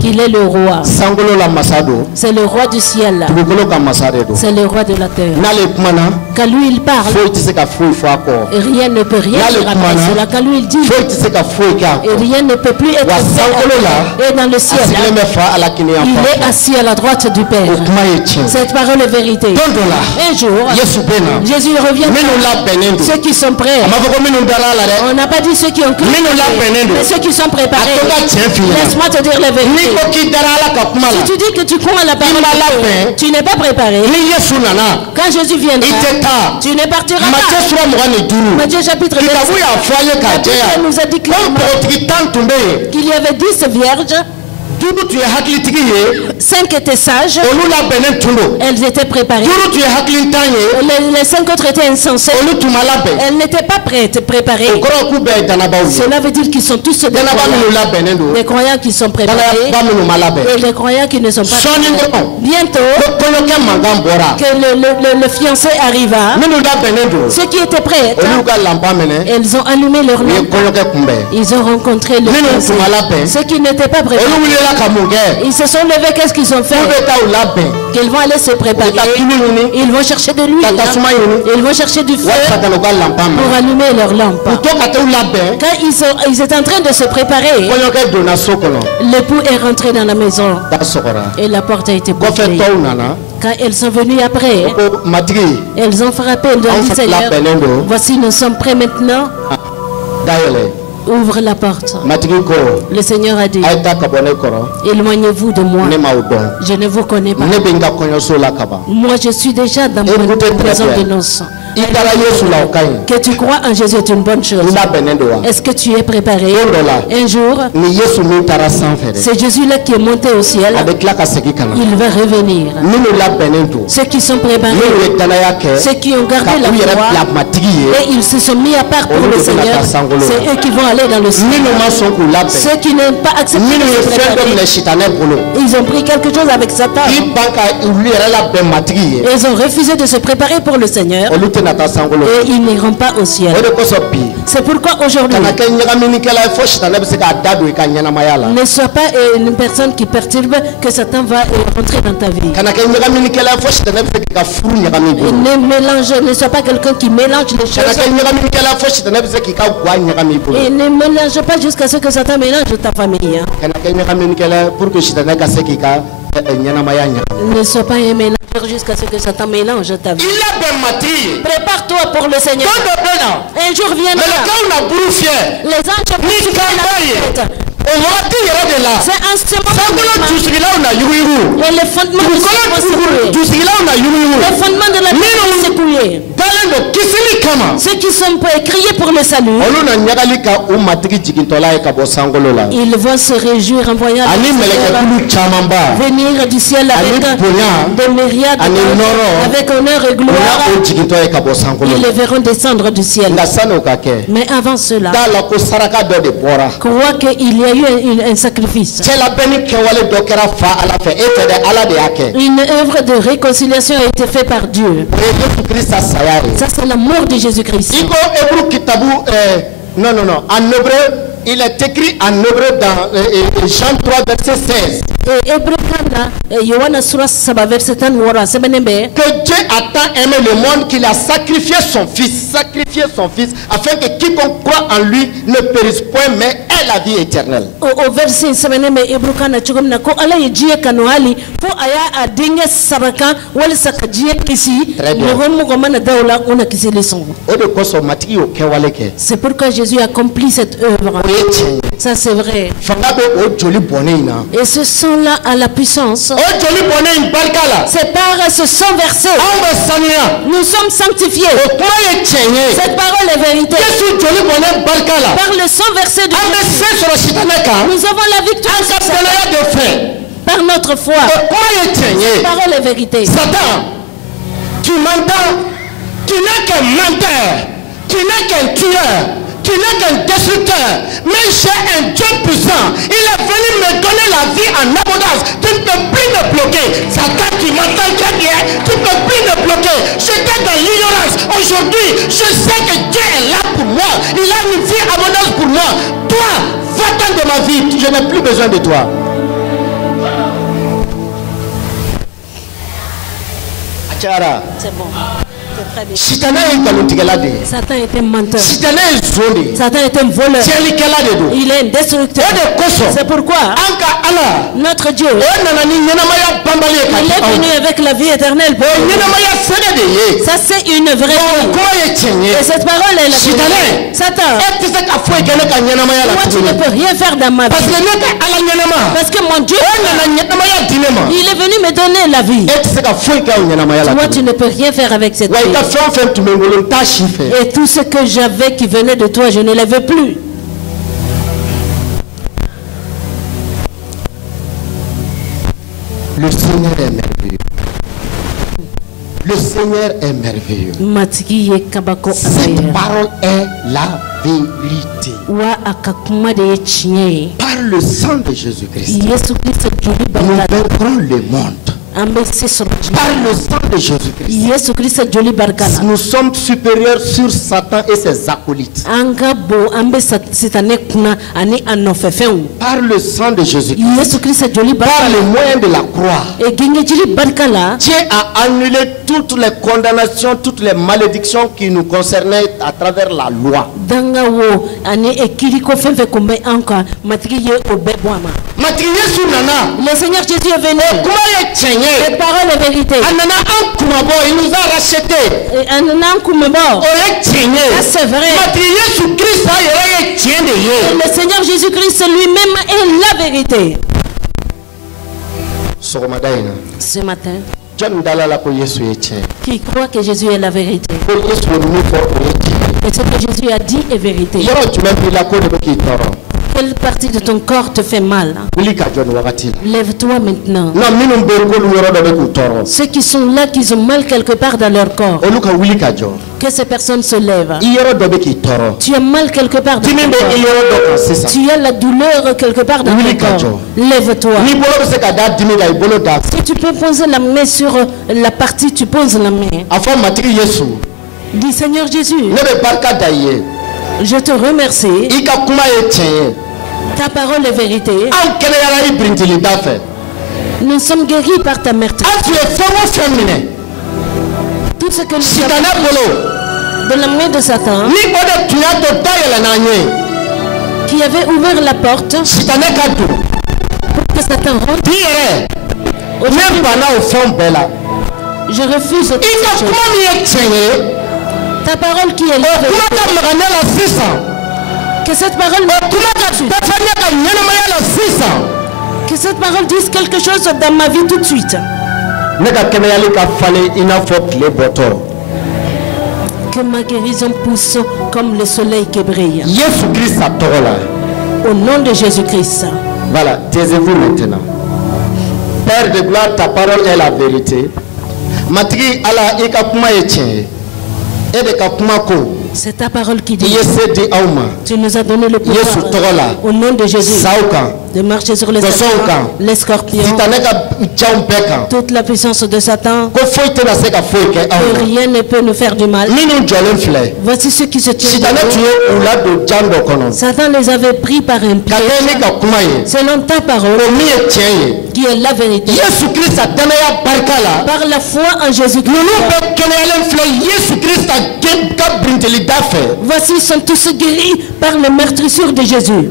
qu'il est le roi. C'est le roi du ciel. C'est le roi de la terre. Quand lui il parle, rien ne peut rien dire après cela. Quand lui il dit, et rien ne peut plus être fait. Et dans le ciel, il est assis à la droite du Père. Cette parole est vérité. Un jour, Jésus revient. Ceux qui sont prêts. On n'a pas dit ceux qui ont cru, mais ceux qui sont préparés. Laisse-moi te dire la vérité. Si tu dis que tu crois à la parole, tu n'es pas préparé. Quand Jésus viendra, tu ne partiras pas. Matthieu chapitre 2, il nous a dit qu'il y avait 10 vierges. 5 étaient sages. Elles étaient préparées. Les 5 autres étaient insensées. Elles n'étaient pas prêtes, préparées. Cela veut dire qu'ils sont tous des croyants qui sont préparés et les croyants qui ne sont pas préparés. Bientôt, que le fiancé arriva. Ceux qui étaient prêts, elles ont allumé leur lampe. Ils ont rencontré le fiancé. Ceux qui n'étaient pas préparés, ils se sont levés, qu'est-ce qu'ils ont fait? Ils vont aller se préparer. Ils vont chercher de l'huile. Ils vont chercher du feu pour allumer leur lampe. Quand ils étaient en train de se préparer, l'époux est rentré dans la maison et la porte a été bouclée. Quand elles sont venues après, elles ont frappé. Elles ont dit, Seigneur, voici nous sommes prêts maintenant. Ouvre la porte. Le Seigneur a dit, éloignez-vous de moi. Je ne vous connais pas. Moi, je suis déjà dans mon maison de noces. Que tu crois en Jésus est une bonne chose. Est-ce que tu es préparé? Un jour, c'est Jésus-là qui est monté au ciel. Il va revenir. Ceux qui sont préparés, ceux qui ont gardé la foi et ils se sont mis à part pour le Seigneur, c'est eux qui vont aller dans le ciel. Ceux qui n'ont pas accepté de se préparer, ils ont pris quelque chose avec Satan. Ils ont refusé de se préparer pour le Seigneur. Et ils n'iront pas au ciel. C'est pourquoi aujourd'hui, ne sois pas une personne qui perturbe que Satan va rentrer dans ta vie. Ne sois pas quelqu'un qui mélange les choses. Et ne mélange pas jusqu'à ce que Satan mélange ta famille. Ne sois pas un mélangeur jusqu'à ce que Satan mélange ta vie. Prépare-toi pour le Seigneur. Un jour viendra. Les anges vont c'est un instrument. Et le fondement de la vie s'est secoué. Ceux qui sont criés pour le salut, ils vont se réjouir en voyant venir du ciel avec des myriades, avec honneur et gloire. Ils les verront descendre du ciel. Mais avant cela, crois qu'il y a eu un sacrifice. Une œuvre de réconciliation a été faite par Dieu. Ça, c'est l'amour de Jésus-Christ. Non. En hébreu, il est écrit en hébreu dans Jean 3, verset 16. Que Dieu a tant aimé le monde qu'il a sacrifié son fils, afin que quiconque croit en lui ne périsse point, mais ait la vie éternelle. Au verset c'est pourquoi Jésus a accompli cette œuvre. Ça c'est vrai. Et ce sang-là a la puissance. C'est par ce sang versé. Nous sommes sanctifiés. Cette parole est vérité. Par le sang versé de Jésus, nous avons la victoire. Par notre foi. Cette parole est vérité. Satan, tu m'entends? Tu n'es qu'un menteur. Tu n'es qu'un tueur. Tu n'es qu'un destructeur, mais j'ai un Dieu puissant. Il est venu me donner la vie en abondance. Tu ne peux plus me bloquer. Satan, tu m'entends très bien. Tu ne peux plus me bloquer. J'étais dans l'ignorance. Aujourd'hui, je sais que Dieu est là pour moi. Il a une vie en abondance pour moi. Toi, va-t'en de ma vie. Je n'ai plus besoin de toi. C'est bon. Satan est un menteur. Satan est un voleur. Il est un destructeur. C'est pourquoi notre Dieu, il est venu avec la vie éternelle. Ça c'est une vraie vie. Et cette parole est la vérité. Satan, moi tu ne peux rien faire dans ma vie. Parce que mon Dieu, il est venu me donner la vie. Toi tu ne peux rien faire avec cette vie. Et tout ce que j'avais qui venait de toi, je ne l'avais plus. Le Seigneur est merveilleux. Le Seigneur est merveilleux. Cette parole est la vérité. Par le sang de Jésus-Christ, nous vaincrons le monde. Par le sang de Jésus-Christ, nous sommes supérieurs sur Satan et ses acolytes. Par le sang de Jésus-Christ, par le moyen de la croix, Dieu a annulé toutes les condamnations, toutes les malédictions qui nous concernaient à travers la loi. dangawo ane ekiliko fenfe kombe anka matriye obebwama. Le Seigneur Jésus est venu. Les paroles de vérité. Il nous a racheté. C'est vrai. Le Seigneur Jésus-Christ lui-même est la vérité. Ce matin, qui croit que Jésus est la vérité? Et ce que Jésus a dit est vérité. Quelle partie de ton corps te fait mal? Lève-toi maintenant. Ceux qui sont là, qui ont mal quelque part dans leur corps, que ces personnes se lèvent. Tu as mal quelque part dans ton corps. Tu as la douleur quelque part dans ton corps. Lève-toi. Si tu peux poser la main sur la partie, tu poses la main. Dis Seigneur Jésus, je te remercie. Ta parole est vérité. Nous sommes guéris par ta meurtrière. Tout ce que nous avons de la main de Satan, qui avait ouvert la porte pour que Satan rentre. Je refuse toute chose. Ta parole qui est là. Que cette parole que cette parole dise quelque chose dans ma vie tout de suite. Que ma guérison pousse comme le soleil qui brille. Au nom de Jésus-Christ. Voilà, taisez-vous maintenant. Père de gloire, ta parole est la vérité. Matri ala ikapuma eche. C'est ta parole qui dit. Tu nous as donné le pouvoir au nom de Jésus de marcher sur les serpents, les scorpions, toute la puissance de Satan. Que rien ne peut nous faire du mal. Voici ceux qui se tiennent. Satan les avait pris par un piège. Selon ta parole, qui est la vérité. Par la foi en Jésus-Christ. Voici, ils sont tous guéris par le meurtrissure de Jésus.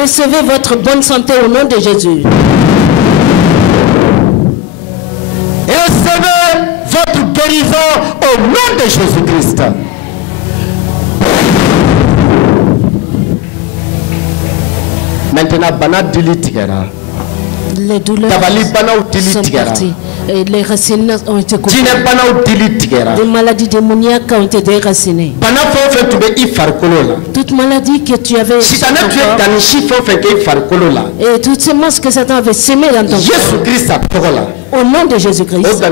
Recevez votre bonne santé au nom de Jésus. Recevez votre guérison au nom de Jésus-Christ. Maintenant, les douleurs sont parties. Et les racines ont été coupées. Des maladies démoniaques ont été déracinées. Toute maladie que tu avais et toutes ces masques que Satan avait semées dans ton corps, au nom de Jésus-Christ,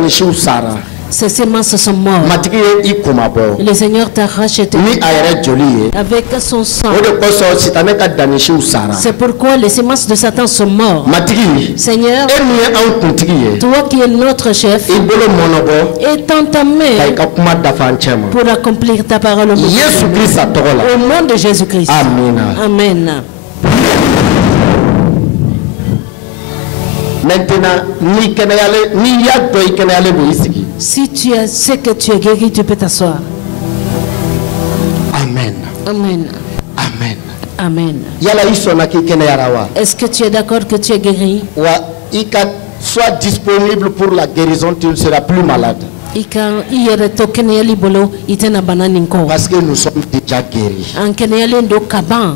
ces semences sont mortes. Le Seigneur t'a racheté avec son sang. C'est pourquoi les semences de Satan sont mortes. Seigneur, toi qui es notre chef, étends ta main pour accomplir ta parole au nom de Jésus-Christ. Amen. Amen. Maintenant, si tu sais que tu es guéri, tu peux t'asseoir. Amen. Amen. Amen. Amen. Est-ce que tu es d'accord que tu es guéri? Sois disponible pour la guérison, tu ne seras plus malade. Parce que nous sommes déjà guéris.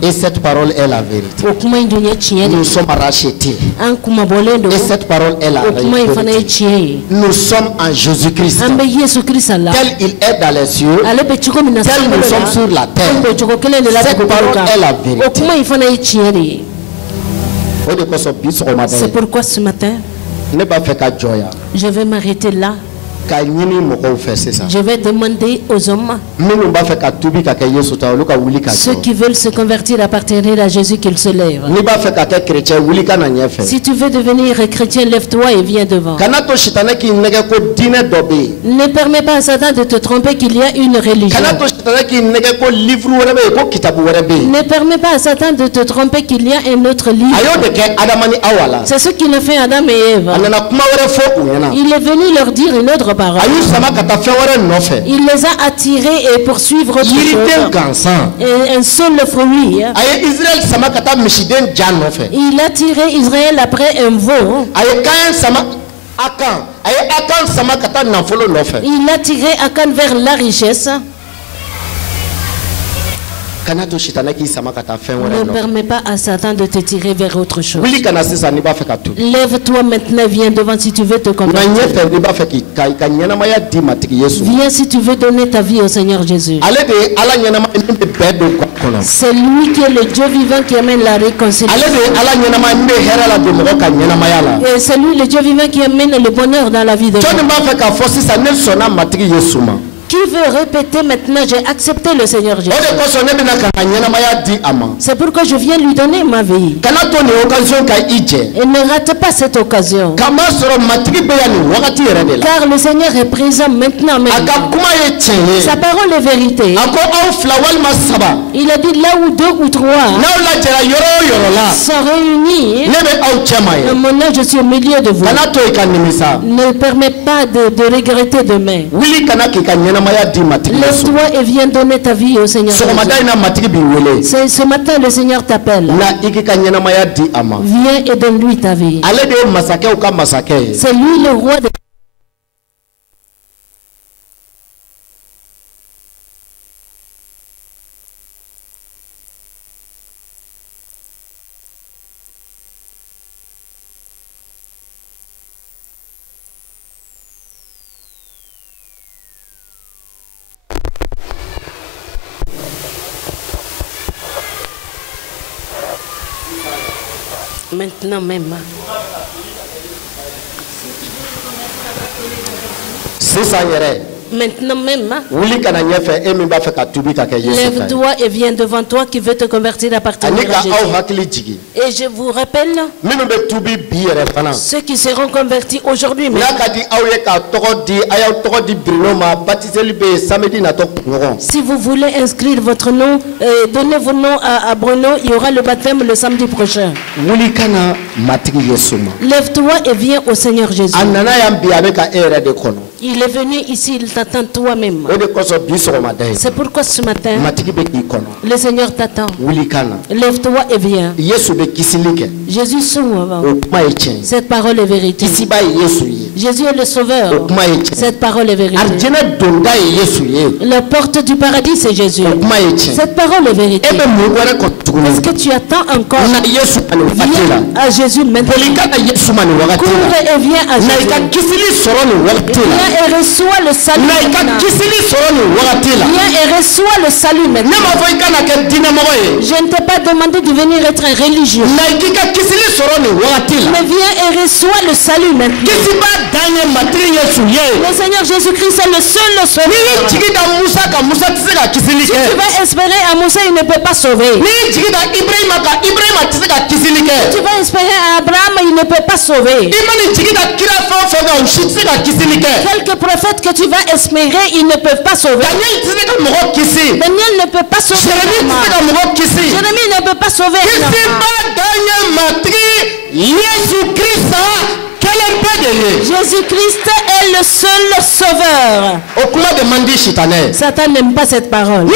Et cette parole est la vérité. Nous sommes rachetés. Et cette parole est la vérité. Nous sommes en Jésus-Christ. Tel il est dans les cieux, tel nous sommes sur la terre. Cette parole est la vérité. C'est pourquoi ce matin, je vais m'arrêter là. Je vais demander aux hommes, ceux qui veulent se convertir à partir à Jésus, qu'ils se lèvent. Si tu veux devenir chrétien, lève-toi et viens devant. Ne permets pas à Satan de te tromper qu'il y a une religion. Ne permets pas à Satan de te tromper qu'il y a un autre livre. C'est ce qu'il a fait Adam et Ève. Il est venu leur dire une autre d'autres paroles. Il les a attirés et poursuivre autre chose. Et un seul fruit. Il a tiré Israël après un veau. Il a tiré Akan vers la richesse. Ne permets pas à Satan de te tirer vers autre chose. Lève-toi maintenant, viens devant si tu veux te convertir. Viens si tu veux donner ta vie au Seigneur Jésus. C'est lui qui est le Dieu vivant qui amène la réconciliation. Et c'est lui le Dieu vivant qui amène le bonheur dans la vie de l'homme. Qui veut répéter maintenant, j'ai accepté le Seigneur Jésus. C'est pourquoi je viens lui donner ma vie. Et ne rate pas cette occasion. Car le Seigneur est présent maintenant même. Sa parole est vérité. Il a dit là où deux ou trois sont réunis, mon nom, je suis au milieu de vous. Ne permets pas de regretter demain. Lève-toi et viens donner ta vie au Seigneur. Ce matin, le Seigneur t'appelle. Viens et donne-lui ta vie. C'est lui le roi de... Maintenant même. C'est ça, maintenant même. Lève-toi et viens devant toi qui veut te convertir à partir de Jésus. Et je vous rappelle, ceux qui seront convertis aujourd'hui même. Si vous voulez inscrire votre nom, donnez vos noms à Bruno, il y aura le baptême le samedi prochain. Lève-toi et viens au Seigneur Jésus. Il est venu ici, il t'attend toi-même. C'est pourquoi ce matin, le Seigneur t'attend. Lève-toi et viens. Jésus sauve. Cette parole est vérité. Jésus est le sauveur. Cette parole est vérité. La porte du paradis, c'est Jésus. Cette parole est vérité. Est-ce que tu attends encore? Viens à Jésus maintenant. Cours et viens à Jésus. Viens et reçois le salut maintenant. Viens et reçois le salut maintenant. Je ne t'ai pas demandé de venir être un religieux. Mais viens et reçois le salut maintenant. Le Seigneur Jésus-Christ est le seul sauveur. Si tu vas espérer à Moussa, il ne peut pas sauver. Si tu vas espérer à Abraham, il ne peut pas sauver. Quelques prophètes que tu vas espérer, ils ne peuvent pas sauver. Daniel ne peut pas sauver. Jérémie ne peut pas sauver. Jésus-Christ est le seul sauveur. Satan n'aime pas cette parole.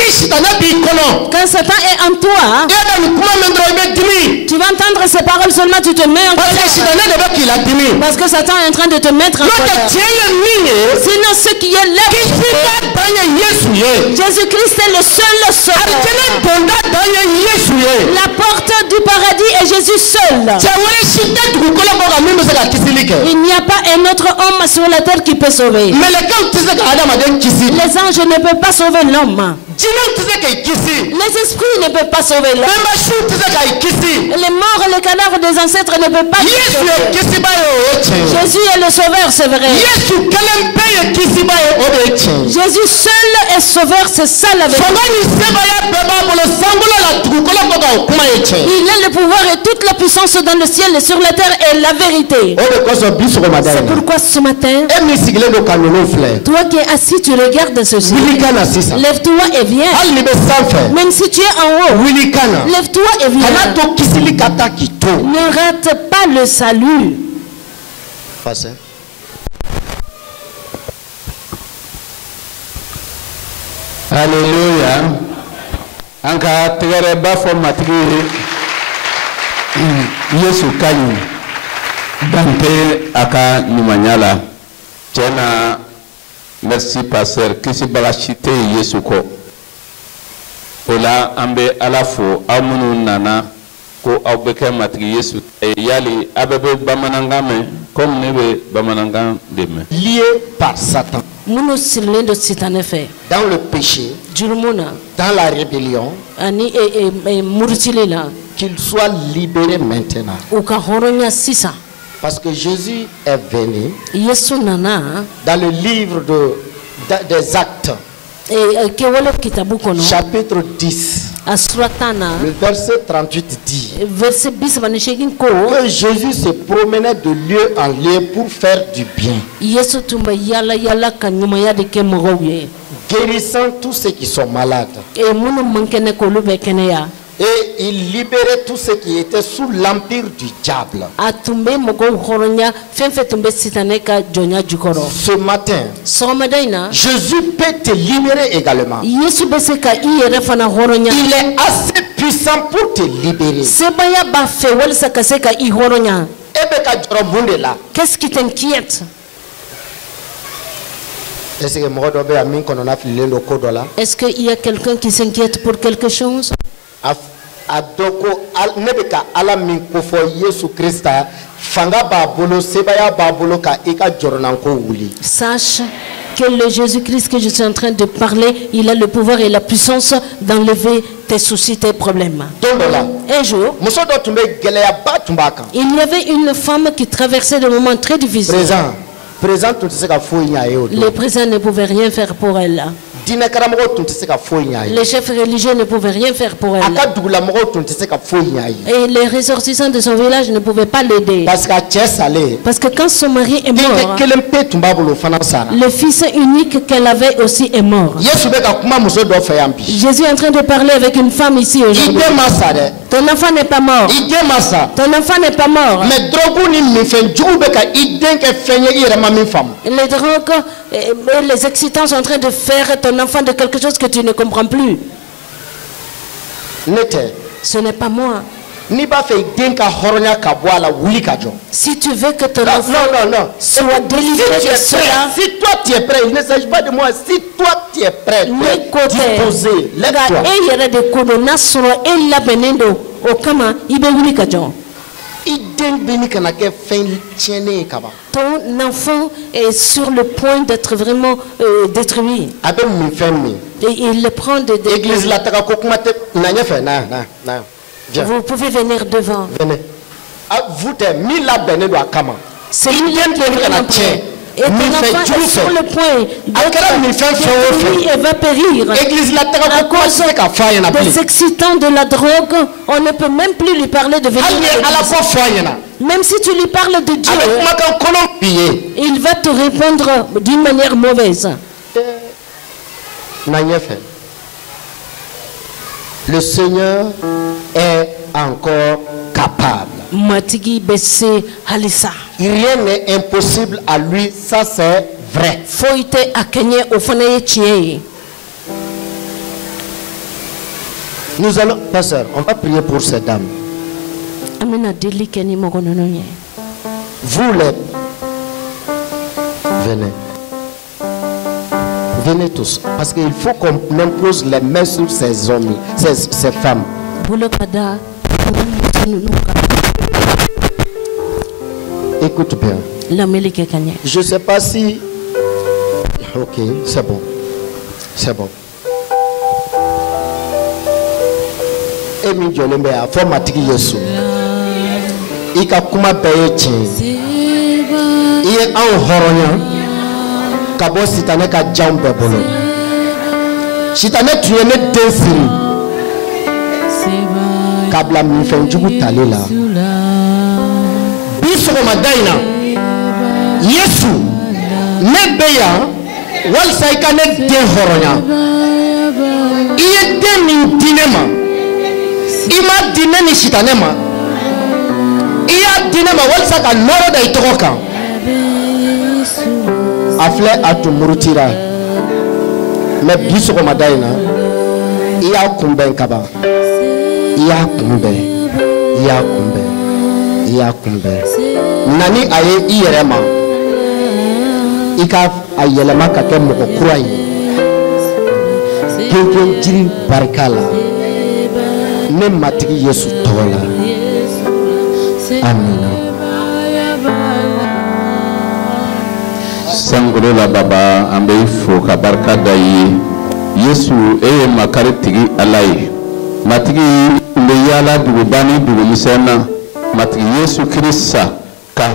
Quand Satan est en toi, tu vas entendre ces paroles seulement, tu te mets en colère. Parce que Satan est en train de te mettre en colère. Sinon ce qui est là, Jésus-Christ est le seul sauveur. La porte du paradis est Jésus seul. Il n'y a pas un autre homme sur la terre qui peut sauver. Les anges ne peuvent pas sauver l'homme. Les esprits ne peuvent pas sauver l'homme. Les morts et les cadavres des ancêtres ne peuvent pas sauver. Jésus est le sauveur, c'est vrai. Jésus seul est sauveur, c'est ça la vérité. Il a le pouvoir et toute la puissance dans le ciel et sur la terre est la vérité. C'est pourquoi ce matin, toi qui es assis, tu regardes ceci. Lève-toi et viens. Même si tu es en haut, lève-toi et viens. Ne rate pas le salut. Alléluia. Anka tegere bafo matigi Yesu kanyi dante aka numanyala. Tiena merci pasteur kisi balachite Yesu ko. Ola ambe alafo amunu nana ko awbeke matigi Yesu yali abebe bamanangame comme nebe bamanangam deme. Lié par Satan. Dans le péché, dans la rébellion, qu'il soit libéré maintenant. Parce que Jésus est venu dans le livre des Actes, chapitre 10. Le verset 38 dit que Jésus se promenait de lieu en lieu pour faire du bien, guérissant tous ceux qui sont malades, et il libérait tous ceux qui étaient sous l'empire du diable. Ce matin, Jésus peut te libérer également. Il est assez puissant pour te libérer. Qu'est-ce qui t'inquiète? Est-ce qu'il y a quelqu'un qui s'inquiète pour quelque chose? Sache que le Jésus-Christ que je suis en train de parler, il a le pouvoir et la puissance d'enlever tes soucis, tes problèmes. Un jour, il y avait une femme qui traversait des moments très difficiles. Les présents ne pouvaient rien faire pour elle. Les chefs religieux ne pouvaient rien faire pour elle. Et les ressortissants de son village ne pouvaient pas l'aider. Parce que quand son mari est mort, le fils unique qu'elle avait aussi est mort. Jésus est en train de parler avec une femme ici aujourd'hui. Ton enfant n'est pas mort. Ton enfant n'est pas mort. Les drogues et les excitants sont en train de faire ton enfant de quelque chose que tu ne comprends plus. Ce n'est pas moi. Si tu veux que ton enfant soit délivré de cela, si toi tu es prêt, il ne s'agit pas de moi, si toi tu es prêt, disposé, lève-toi. Ton enfant est sur le point d'être vraiment détruit. Et il le prend de... Vous pouvez venir devant. C'est lui qui est et ton enfant est sur le point et va périr à cause des excitants de la drogue. On ne peut même plus lui parler de venir. Même si tu lui parles de Dieu, il va te répondre d'une manière mauvaise. Le Seigneur est encore capable. Rien n'est impossible à lui, ça c'est vrai. Nous allons, pasteur, on va prier pour cette dame. Vous les... Venez. Venez tous, parce qu'il faut qu'on impose les mains sur ces hommes, ces femmes. Écoute bien. Je ne sais pas si... Ok, c'est bon. C'est bon. Emi Diolembe a formatiki Yesu. Ika kuma beye chen. Iye an horonya. Kabo sitane ka jambe bolo. Sitane tuye ne desiri. Kabla mifenjugu talela. Bisoko madaina. Yesu. Nebeya. Walsa ika ne de horonya. Iye de min dinema. Ima dine ni shitanema. Iya dinema walsa ka noro da itoka. Afle atumurutira. Mais biso madaina. Iya kumben kaba. Iya kumbe. Nani aye iyerema. Ika ayelema kake moko kurai. Kenken jiri barikala. Ne matigi Yesu tola. Amina. Sangurola baba ambe ifo ka barka da yi. Yesu makari tigi alai. Matigi mbe yala dugu bani dugu misena. Matigi Yesu Krista ka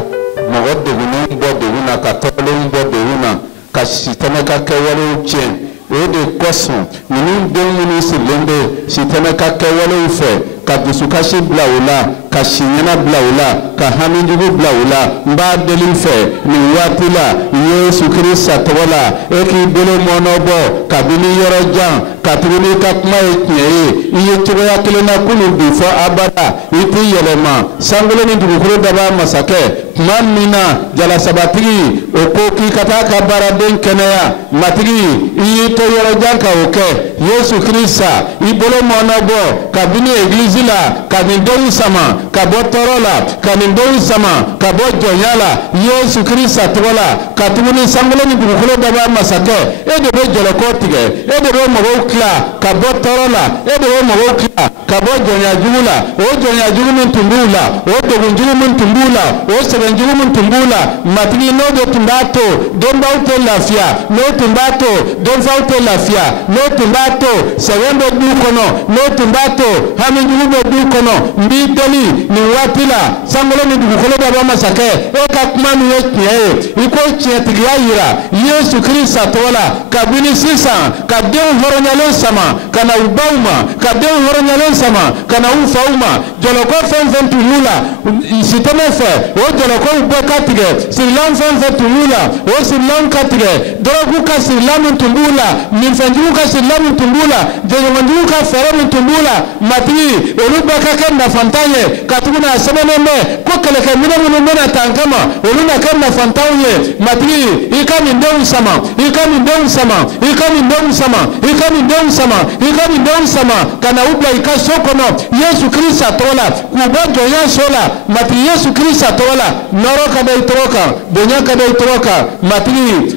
mogo degunu bo deguna ka tolo bo deguna ka sitana ka kewalo chen. Ode koso minu dengunu silende sitana ka kewalo ufe ka dusukashi blaula ka shinyana blaula ka haminjugu blaula mba delinfe ni watila Yesu Krista tola eki bolo monobo ka bini yorojan ka tuguni ka kuma eknyeye iye tugoya kelena kulu bifo abada iti yelema sangolo ni dugukuro daba masake mamina jala sabatigi okoki kataka baraden kenaya matigi iye to yorojan ka oke Yesu Krista ibolo monobo ka bini eglizila ka nindowu sama ka botorola ka nindowu sama ka bojonyala Yesu Krista tola ka tuguni sangolo ni dugukuro daba masake edebe joloko tige edebe mogo kla ka botorola edebe mogo kla ka bojonya jugula o jonya jugumun tumbula o dogun jugumun tumbula o seben jugumun tumbula matini no do tumbato don baute lafia no tumbato don faute lafia no tumbato sewendo dukono no tumbato hamin jugubo dukono mbiteli ni watila sangolo ni dugukolo baba masake o ka kuma ni yekye iko chetigia yira Yesu Krista tola ka bini sisa ka den horonyalen sama kana ubauma ka den horonyalen sama kana ufauma joloko fen tulula siteme fe o joloko ubekatige silan fen tulula o silan katige drogu ka silan tumbula minfanju ka silan tumbula jejonju ka fere tumbula mati olubaka ke na fantaye katuna sebeneme ko keleke minemu mena tankama oluna ke na fantaye mati ikani ndeu sama ikani ndeu sama kana ubla ikasokono Yesu Krista tola kubojo yasola mati Yesu Krista tola noroka dai troka bonyaka dai troka mati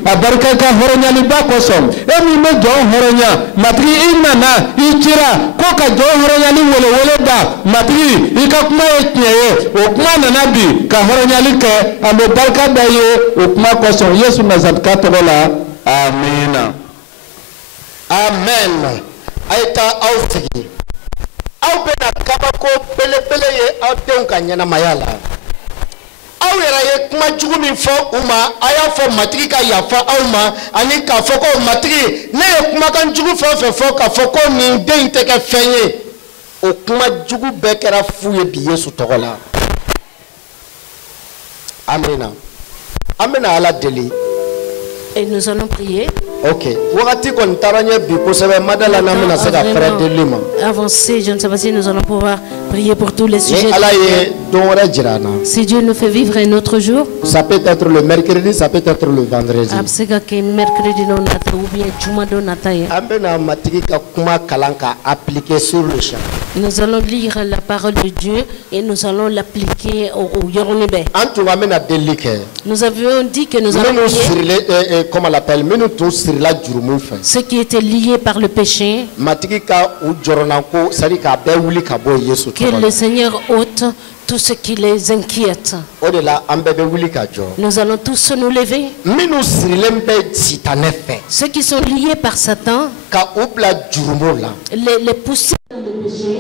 abarka ka horonya libakosom emi me jo horonya mati inana ichira koka jo horonya ni wole da mati ikakuma etnyeye okuma na nabi ka horonya like ame barka daye okuma kosom Yesu nazatka tola amina amen aita aufigi au bena kabako pele ye au teunka nyana mayala au yera ye kuma jugu min fo uma aya fo matiki ka yafa au ma ani ka fo ko matiki ne ye kuma kan jugu fo ka fo ko ni den te ka fenye o kuma jugu be kera fuye bi Yesu togola amina amina ala deli. Et nous allons prier. Ok. Avancez, je ne sais pas si nous allons pouvoir prier pour tous les sujets. Si Dieu nous fait vivre un autre jour. Ça peut être le mercredi, ça peut être le vendredi. Appliquer sur le champ. Nous allons lire la parole de Dieu et nous allons l'appliquer au Yorubé. Nous avions dit que nous allons prier. Comment on l'appelle? Ce qui était lié par le péché, que le Seigneur ôte tout ce qui les inquiète. Nous allons tous nous lever. Ceux qui sont liés par Satan, les pousser dans le péché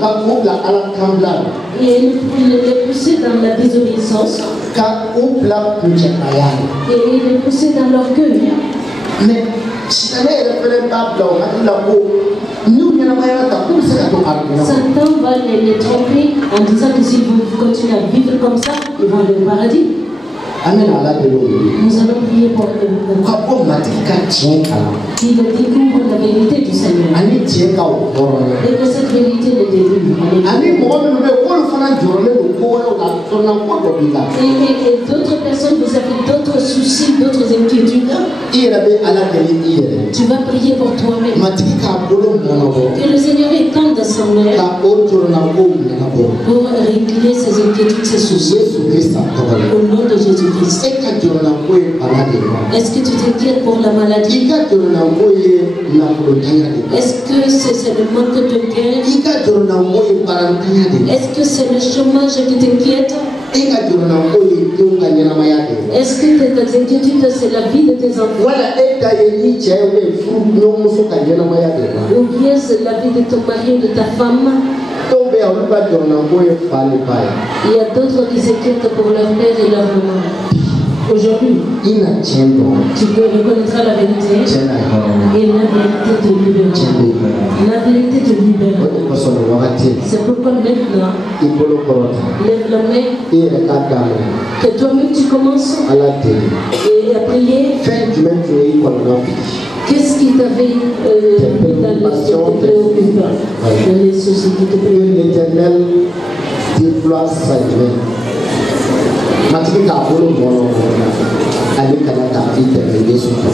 et les pousser dans la désobéissance et les pousser dans l'orgueil. Mais Satan va les tromper en disant que s'ils vont continuer à vivre comme ça, ils vont aller au paradis. Nous allons prier pour eux. Qu'ils découvrent la vérité du Seigneur. Et que cette vérité les délivre. Et d'autres personnes, vous avez d'autres soucis, d'autres inquiétudes, tu vas prier pour toi-même. Que le Seigneur étende sa main pour régler ses inquiétudes, ses soucis. Au nom de Jésus-Christ. Est-ce que tu t'inquiètes pour la maladie? Est-ce que c'est le manque de gain? Est-ce que c'est le chômage qui t'inquiète? Est-ce que tes inquiétudes, c'est la vie de tes enfants? Ou bien c'est la vie de ton mari ou de ta femme? Il y a d'autres qui s'inquiètent pour leur père et leur maman. Aujourd'hui, tu reconnaîtras la vérité et la vérité te libérera. La vérité te libérera. C'est pourquoi maintenant, lève la main, que toi-même tu commences à prier. Qu'est-ce qui t'avait mis dans les soucis qui te préoccupent? L'Éternel déploie sa main. Mathieu Kabolo Mono, avec Kanata, intervenir sur toi.